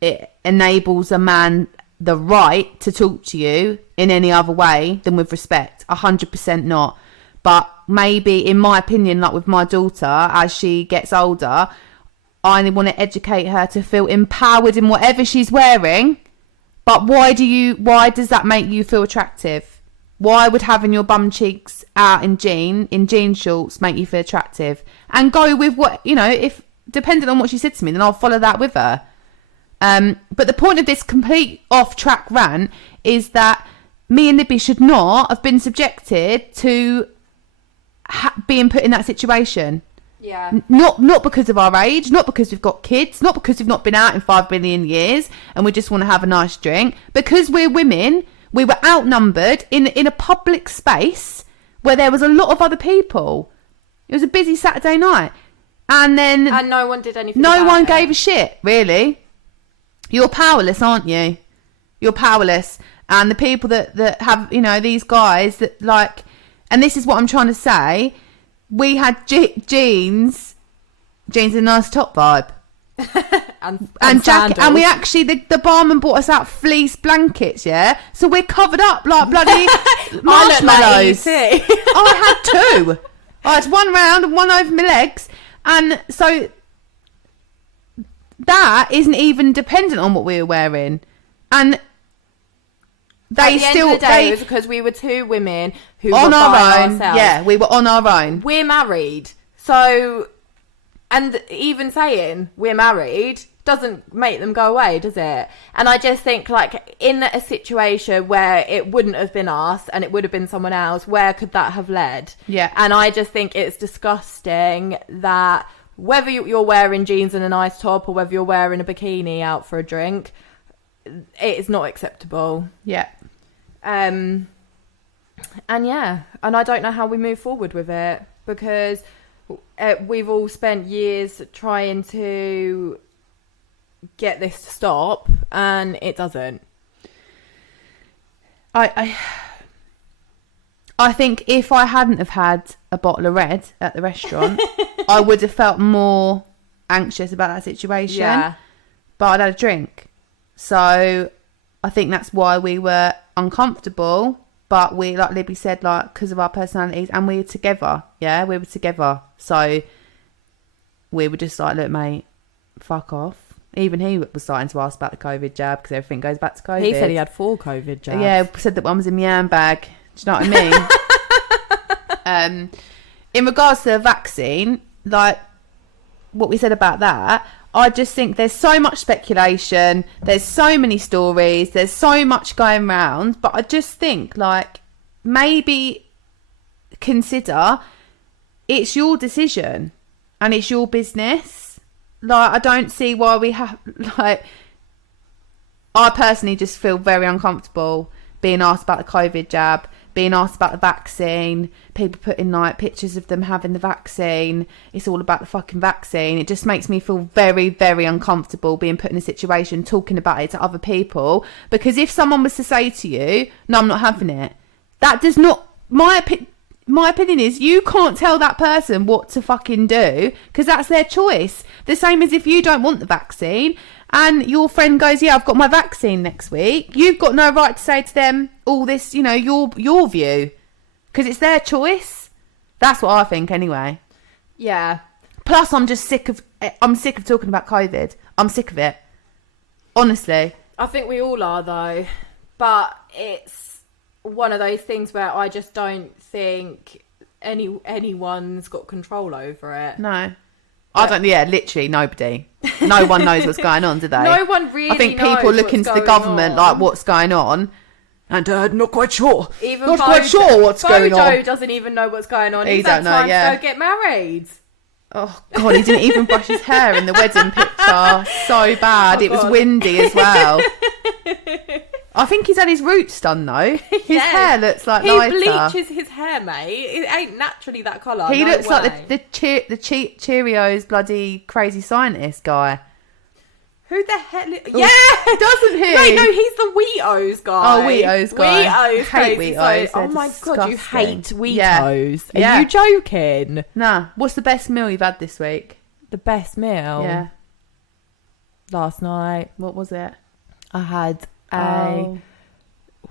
It enables a man the right to talk to you in any other way than with respect. 100% not. But maybe, in my opinion, like with my daughter, as she gets older, I want to educate her to feel empowered in whatever she's wearing. But why does that make you feel attractive? Why would having your bum cheeks out in jean shorts make you feel attractive? And go with what, you know, if depending on what she said to me, then I'll follow that with her. But the point of this complete off-track rant is that me and Libby should not have been subjected to being put in that situation. Yeah. Not because of our age, not because we've got kids, not because we've not been out in 5 billion years and we just want to have a nice drink. Because we're women, we were outnumbered in a public space where there was a lot of other people. It was a busy Saturday night. And no one did anything. No one gave a shit, really. You're powerless, aren't you? You're powerless. And the people that have, you know, these guys that, like, and this is what I'm trying to say, we had jeans Jeans and a nice top vibe. and jacket, and we actually the barman bought us out fleece blankets, yeah. So we're covered up like bloody marshmallows. I had two. I had one round and one over my legs, and so that isn't even dependent on what we were wearing, and they still. End of the day, it was because we were two women who on were our by own. ourselves. Yeah, we were on our own. We're married, so. And even saying we're married doesn't make them go away, does it? And I just think, like, in a situation where it wouldn't have been us and it would have been someone else, where could that have led? Yeah. And I just think it's disgusting that whether you're wearing jeans and a nice top or whether you're wearing a bikini out for a drink, it is not acceptable. Yeah. And yeah, and I don't know how we move forward with it, because we've all spent years trying to get this to stop, and it doesn't. I think if I hadn't have had a bottle of red at the restaurant, I would have felt more anxious about that situation. Yeah. But I'd had a drink. So I think that's why we were uncomfortable. But we, like Libby said, like, because of our personalities, and we were together. Yeah, we were together. So we were just like, look, mate, fuck off. Even he was starting to ask about the COVID jab, because everything goes back to COVID. He said he had 4 COVID jabs. Yeah, said that one was in my handbag. Do you know what I mean? In regards to the vaccine, like what we said about that, I just think there's so much speculation, there's so many stories, there's so much going round, but I just think, like, maybe consider it's your decision and it's your business. Like, I don't see why we have, like, I personally just feel very uncomfortable being asked about the COVID jab, being asked about the vaccine, people putting like pictures of them having the vaccine. It's all about the fucking vaccine. It just makes me feel very, very uncomfortable being put in a situation talking about it to other people. Because if someone was to say to you, no, I'm not having it, that does not, my opinion is you can't tell that person what to fucking do, because that's their choice. The same as if you don't want the vaccine and your friend goes, yeah, I've got my vaccine next week. You've got no right to say to them all this, you know, your view, because it's their choice. That's what I think anyway. Yeah. Plus, I'm sick of talking about COVID. I'm sick of it. Honestly. I think we all are, though. But it's one of those things where I just don't think anyone's got control over it. No. I don't, yeah, literally nobody. No one knows what's going on, do they? No one really knows. I think people look into the government like, what's going on? And not quite sure. Even quite sure what's going on. Bojo doesn't even know what's going on. He's had time to go get married. Oh, God, he didn't even brush his hair in the wedding picture. So bad. Oh, it was God. windy as well. I think he's had his roots done, though. His hair looks like lighter. He bleaches his hair, mate. It ain't naturally that colour. He looks like the Cheerios bloody crazy scientist guy. Who the hell? Yeah, doesn't he? Wait, no, he's the Wheatos guy. Oh, Wheatos guy. Wheatos. I hate Wheatos. Oh my God, you hate Wheatos. Yeah. Are you joking? Nah. What's the best meal you've had this week? The best meal? Yeah. Last night. What was it? I had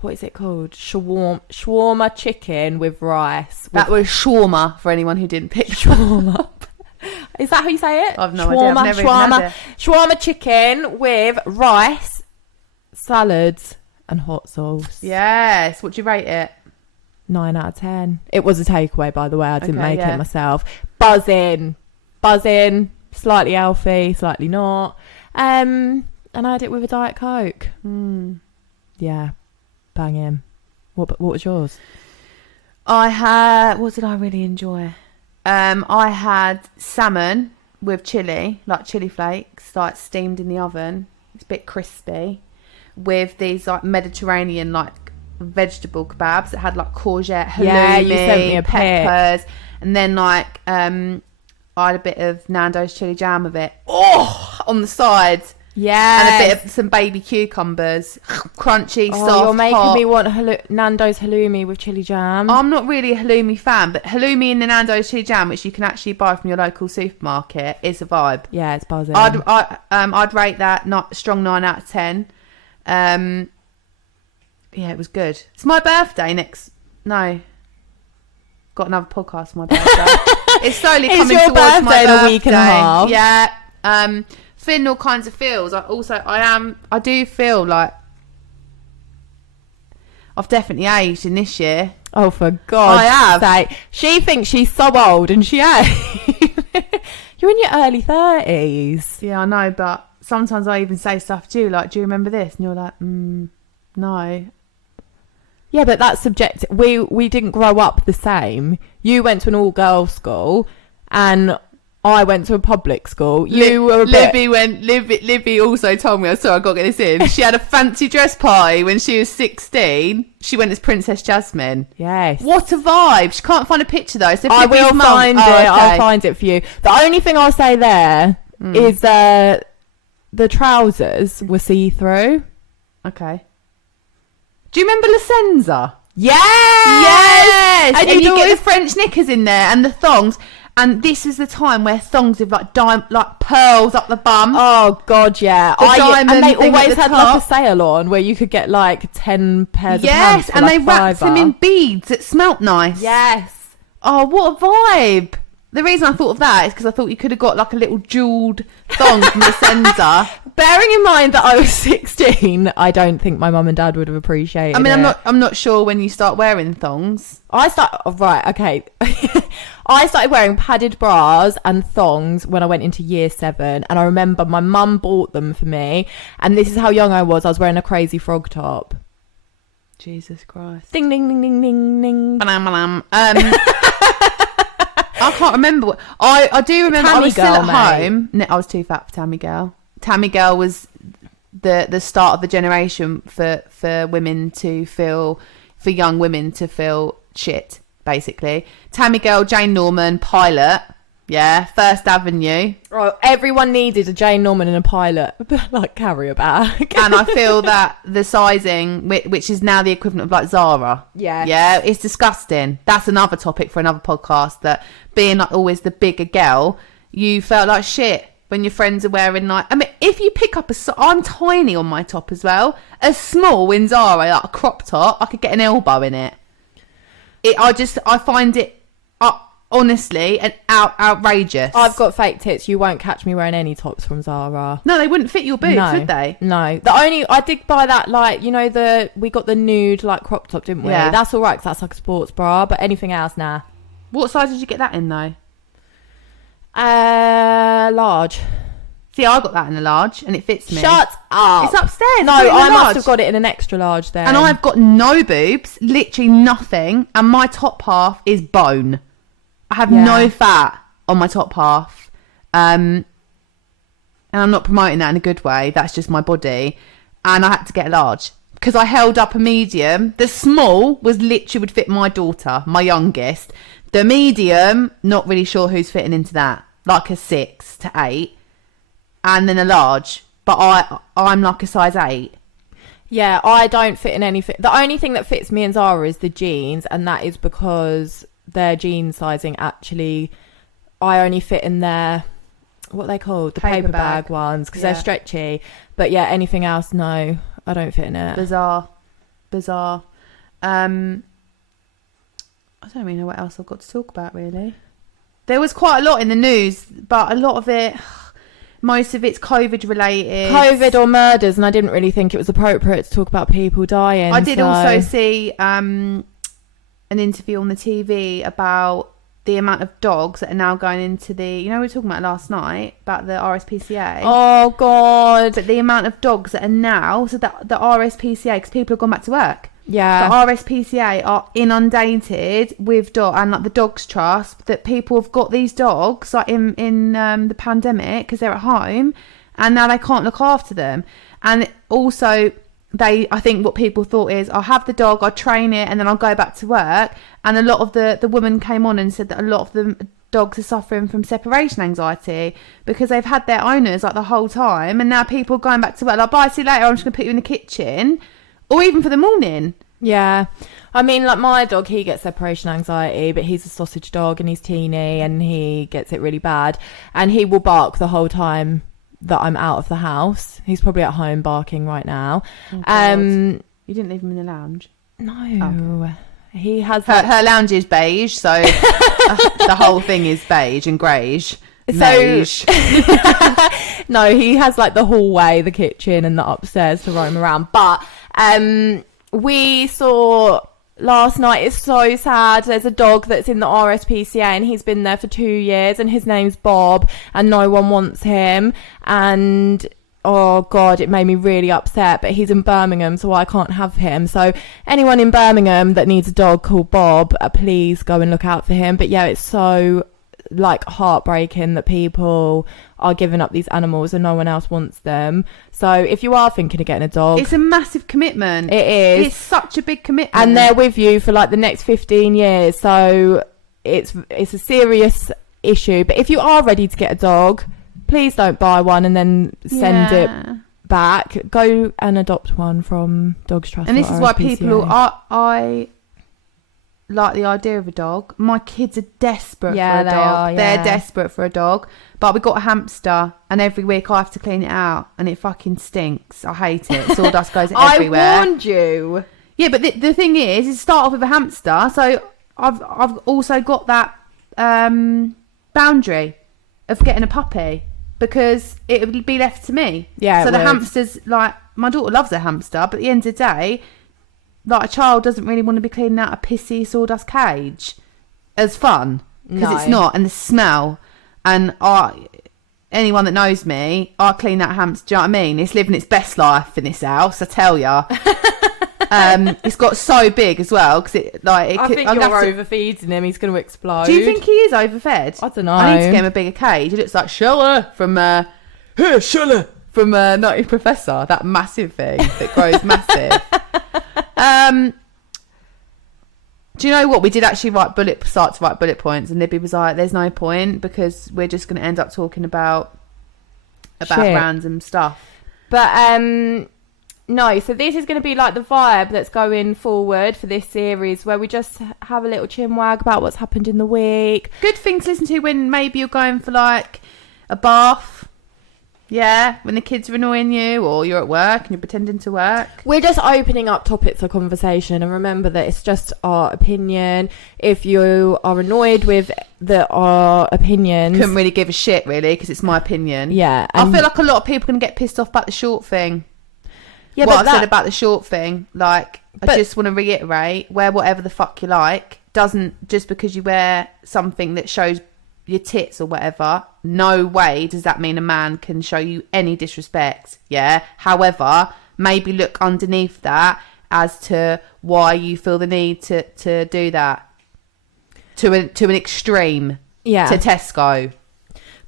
what is it called? Shawarma chicken with rice. That was shawarma for anyone who didn't pick shawarma. Is that how you say it? I've no idea. I've never even had it. Shawarma chicken with rice, salads, and hot sauce. Yes. What do you rate it? 9 out of 10. It was a takeaway, by the way. I didn't make it myself. Buzzing, slightly healthy, slightly not. And I had it with a Diet Coke. Yeah, banging. What was yours? What did I really enjoy? I had salmon with chili, like chili flakes, like steamed in the oven. It's a bit crispy, with these like Mediterranean like vegetable kebabs that had like courgette, halloumi, you sent me a peppers, and then like I had a bit of Nando's chili jam with it. Oh, on the side. Yeah. And a bit of some baby cucumbers. Crunchy, soft, you're making hot. me want Nando's halloumi with chili jam. I'm not really a halloumi fan, but halloumi in the Nando's chili jam, which you can actually buy from your local supermarket, is a vibe. Yeah, it's buzzing. I'd rate that strong 9 out of 10. Yeah, it was good. It's my birthday got another podcast for my birthday. It's slowly coming towards my birthday. In a week and a half. Yeah. Feeling all kinds of feels. I do feel like I've definitely aged in this year. Oh, for God's sake. She thinks she's so old, and she ain't. You're in your early 30s. Yeah, I know, but sometimes I even say stuff to you, like, do you remember this? And you're like, no. Yeah, but that's subjective. We didn't grow up the same. You went to an all-girls school, and I went to a public school. You were a bit... Libby also told me, sorry, I've got to get this in. She had a fancy dress party when she was 16. She went as Princess Jasmine. Yes. What a vibe. She can't find a picture, though. So I will find it. Okay. I'll find it for you. The only thing I'll say there is the trousers were see-through. Okay. Do you remember La Senza? Yes! And you get the French knickers in there and the thongs. And this is the time where thongs with like pearls up the bum. Oh God, yeah. And they always had like a sale on where you could get like 10 pairs of pants for and like they wrapped them in beads that smelt nice. Yes. Oh, what a vibe. The reason I thought of that is because I thought you could have got like a little jewelled thong from the Senza. Bearing in mind that I was 16, I don't think my mum and dad would have appreciated it. I'm not sure when you start wearing thongs. I started wearing padded bras and thongs when I went into year 7, and I remember my mum bought them for me, and this is how young I was. I was wearing a crazy frog top. Jesus Christ. Ding, ding, ding, ding, ding, ding. I can't remember. I do remember Tammy I was Girl, still at mate. home. No, I was too fat for Tammy Girl. Tammy Girl was the start of the generation for women to feel, for young women to feel shit, basically. Tammy Girl, Jane Norman, Pilot. Yeah, First Avenue. Oh, everyone needed a Jane Norman and a Pilot, like carrier bag. And I feel that the sizing, which is now the equivalent of like Zara. Yeah, it's disgusting. That's another topic for another podcast, that being like always the bigger girl, you felt like shit when your friends are wearing like... I mean, if you pick up I'm tiny on my top as well. A small in Zara, like a crop top, I could get an elbow in it. I find it... honestly, and outrageous. I've got fake tits. You won't catch me wearing any tops from Zara. No, they wouldn't fit your boobs, would they? No. I did buy that, like, you know, we got the nude, like, crop top, didn't we? Yeah. That's all right, because that's like a sports bra, but anything else, nah. What size did you get that in, though? Large. See, I got that in a large, and it fits me. Shut up. It's upstairs. No, I must have got it in an extra large then. And I've got no boobs, literally nothing, and my top half is bone. I have no fat on my top half. And I'm not promoting that in a good way. That's just my body. And I had to get a large because I held up a medium. The small was literally would fit my daughter, my youngest. The medium, not really sure who's fitting into that. Like a 6 to 8. And then a large. But I'm like a size 8. Yeah, I don't fit in anything. The only thing that fits me in Zara is the jeans. And that is because... their jean sizing actually, I only fit in their, what are they called? The paper bag ones, because they're stretchy. But yeah, anything else, no, I don't fit in it. Bizarre. I don't really know what else I've got to talk about, really. There was quite a lot in the news, but a lot of it, most of it's COVID related. COVID or murders, and I didn't really think it was appropriate to talk about people dying. I did also see an interview on the TV about the amount of dogs that are now going into the... You know, we were talking about last night, about the RSPCA. Oh, God. But the amount of dogs that are now... So that the RSPCA, because people have gone back to work. Yeah. The RSPCA are inundated with and like the Dogs Trust, that people have got these dogs like in the pandemic because they're at home, and now they can't look after them. And also... I think what people thought is, I'll have the dog, I'll train it, and then I'll go back to work. And a lot of the woman came on and said that a lot of them dogs are suffering from separation anxiety because they've had their owners like the whole time, and now people are going back to work like, bye, see you later, I'm just going to put you in the kitchen, or even for the morning. Yeah. I mean, like my dog, he gets separation anxiety, but he's a sausage dog and he's teeny and he gets it really bad. And he will bark the whole time that I'm out of the house. He's probably at home barking right now. Oh, you didn't leave him in the lounge? No. Okay. He has... Her lounge is beige, so the whole thing is beige and greyish. Beige. No, he has like the hallway, the kitchen and the upstairs to roam around. But we saw last night, it's so sad, there's a dog that's in the RSPCA and he's been there for 2 years and his name's Bob and no one wants him, and oh god, it made me really upset, but he's in Birmingham so I can't have him. So anyone in Birmingham that needs a dog called Bob, please go and look out for him. But yeah, it's so like heartbreaking that people are giving up these animals and no one else wants them. So if you are thinking of getting a dog, it's a massive commitment. It is. It's such a big commitment, and they're with you for like the next 15 years, so it's a serious issue. But if you are ready to get a dog, please don't buy one and then send it back. Go and adopt one from Dogs Trust. And this is why people I like the idea of a dog. My kids are desperate for a dog. They're desperate for a dog. But we got a hamster, and every week I have to clean it out, and it fucking stinks. I hate it. Sawdust goes everywhere. I warned you. Yeah, but the thing is start off with a hamster. So I've also got that boundary of getting a puppy, because it would be left to me. Yeah. So the hamster's like, my daughter loves a hamster, but at the end of the day, like, a child doesn't really want to be cleaning out a pissy sawdust cage as fun, because it's not, and the smell. And anyone that knows me, I clean that hamster. Do you know what I mean? It's living its best life in this house, I tell ya. It's got so big as well, because I think you're overfeeding him. He's going to explode. Do you think he is overfed? I don't know. I need to get him a bigger cage. It looks like Sheila from from Nutty Professor, that massive thing that grows massive. Do you know what? We did actually start to write bullet points, and Libby was like, there's no point, because we're just going to end up talking about random stuff. But no, so this is going to be like the vibe that's going forward for this series, where we just have a little chinwag about what's happened in the week. Good thing to listen to when maybe you're going for like a bath. Yeah, when the kids are annoying you, or you're at work and you're pretending to work. We're just opening up topics of conversation, and remember that it's just our opinion. If you are annoyed with our opinions, couldn't really give a shit, really, because it's my opinion. Yeah, I feel like a lot of people can get pissed off about the short thing. Yeah, what I've said about the short thing, like, I just want to reiterate, wear whatever the fuck you like. Doesn't, just because you wear something that shows your tits or whatever, no way does that mean a man can show you any disrespect. Yeah, however, maybe look underneath that as to why you feel the need to do that to an extreme. Yeah, to Tesco.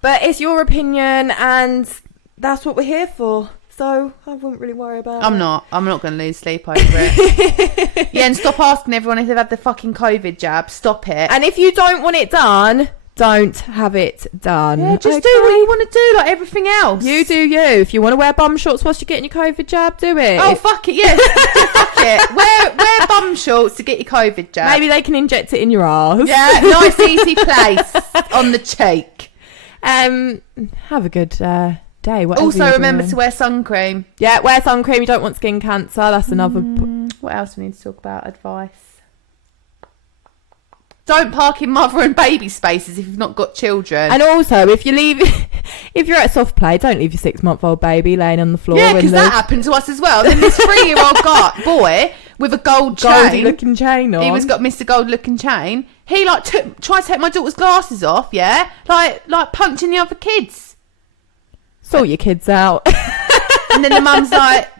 But it's your opinion, and that's what we're here for. So I wouldn't really worry about it. I'm not going to lose sleep over it. Yeah, and stop asking everyone if they've had the fucking COVID jab. Stop it. And if you don't want it done, don't have it done. Yeah, just do what you want to do, like everything else. You do you. If you want to wear bum shorts whilst you're getting your COVID jab, do it. Oh, fuck it, yes. Fuck it. Wear bum shorts to get your COVID jab. Maybe they can inject it in your arse. Yeah, nice easy place on the cheek. Have a good day. Also, remember to wear sun cream. Yeah, wear sun cream. You don't want skin cancer. That's another... What else do we need to talk about? Advice. Don't park in mother and baby spaces if you've not got children. And also, if you're at soft play, don't leave your 6-month-old baby laying on the floor. Yeah, because that happened to us as well. Then this 3-year-old boy with a goldy-looking chain on. He was got Mr. Gold-looking chain. He tried to take my daughter's glasses off. Yeah, like punching the other kids. Sort your kids out. And then the mum's like,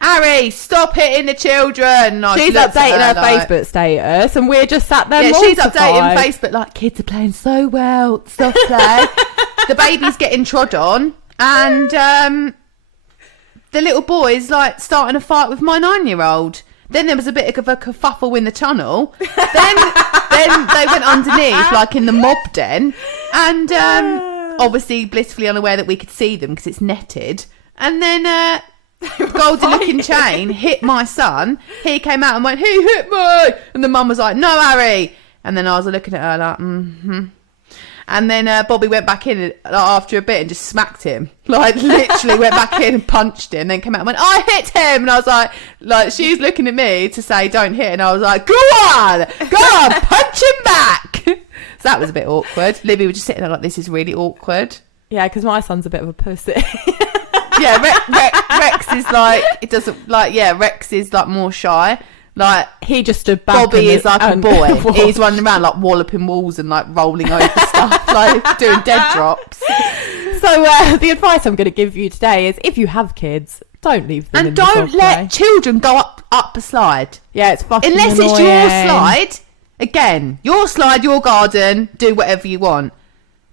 Harry, stop hitting the children. She's updating her Facebook status, and we're just sat there mortified. She's updating Facebook like, kids are playing so well. Soft play. The baby's getting trod on, and the little boy's like starting a fight with my 9-year-old. Then there was a bit of a kerfuffle in the tunnel. Then they went underneath, like in the mob den, and obviously blissfully unaware that we could see them because it's netted. And then golden looking chain hit my son. He came out and went, "He hit me!" And the mum was like, "No, Harry." And then I was looking at her like, "Mm-hmm." And then Bobby went back in after a bit and just smacked him. Like, literally went back in and punched him. Then came out and went, "I hit him." And I was like, she was looking at me to say, "Don't hit." And I was like, go on, punch him back. So that was a bit awkward. Libby was just sitting there like, this is really awkward. Yeah, because my son's a bit of a pussy. Yeah, Rex is like, it doesn't, like, yeah, Rex is like more shy. Like, he just stood back. Bobby is like a boy. He's running around like walloping walls and like rolling over stuff, like doing dead drops. So the advice I'm going to give you today is, if you have kids, don't leave them. And don't let children go up a slide. Yeah, it's fucking unless annoying. It's your slide. Again, your slide, your garden. Do whatever you want.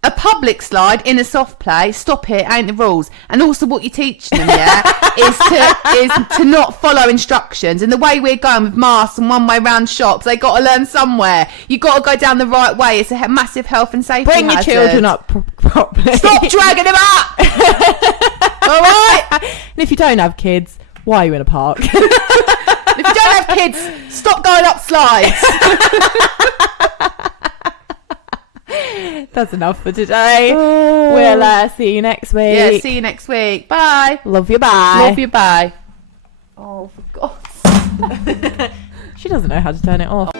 A public slide in a soft play, stop it, ain't the rules. And also what you're teaching them, yeah, is to not follow instructions. And the way we're going with masks and one way round shops, they got to learn somewhere. You got to go down the right way. It's a massive health and safety Bring hazard. your children up properly. Stop dragging them up. All right. And if you don't have kids, why are you in a park? If you don't have kids, stop going up slides. That's enough for today. We'll see you next week. Yeah, see you next week. Bye. Love you, bye. Love you, bye. Oh, for God's sake. She doesn't know how to turn it off.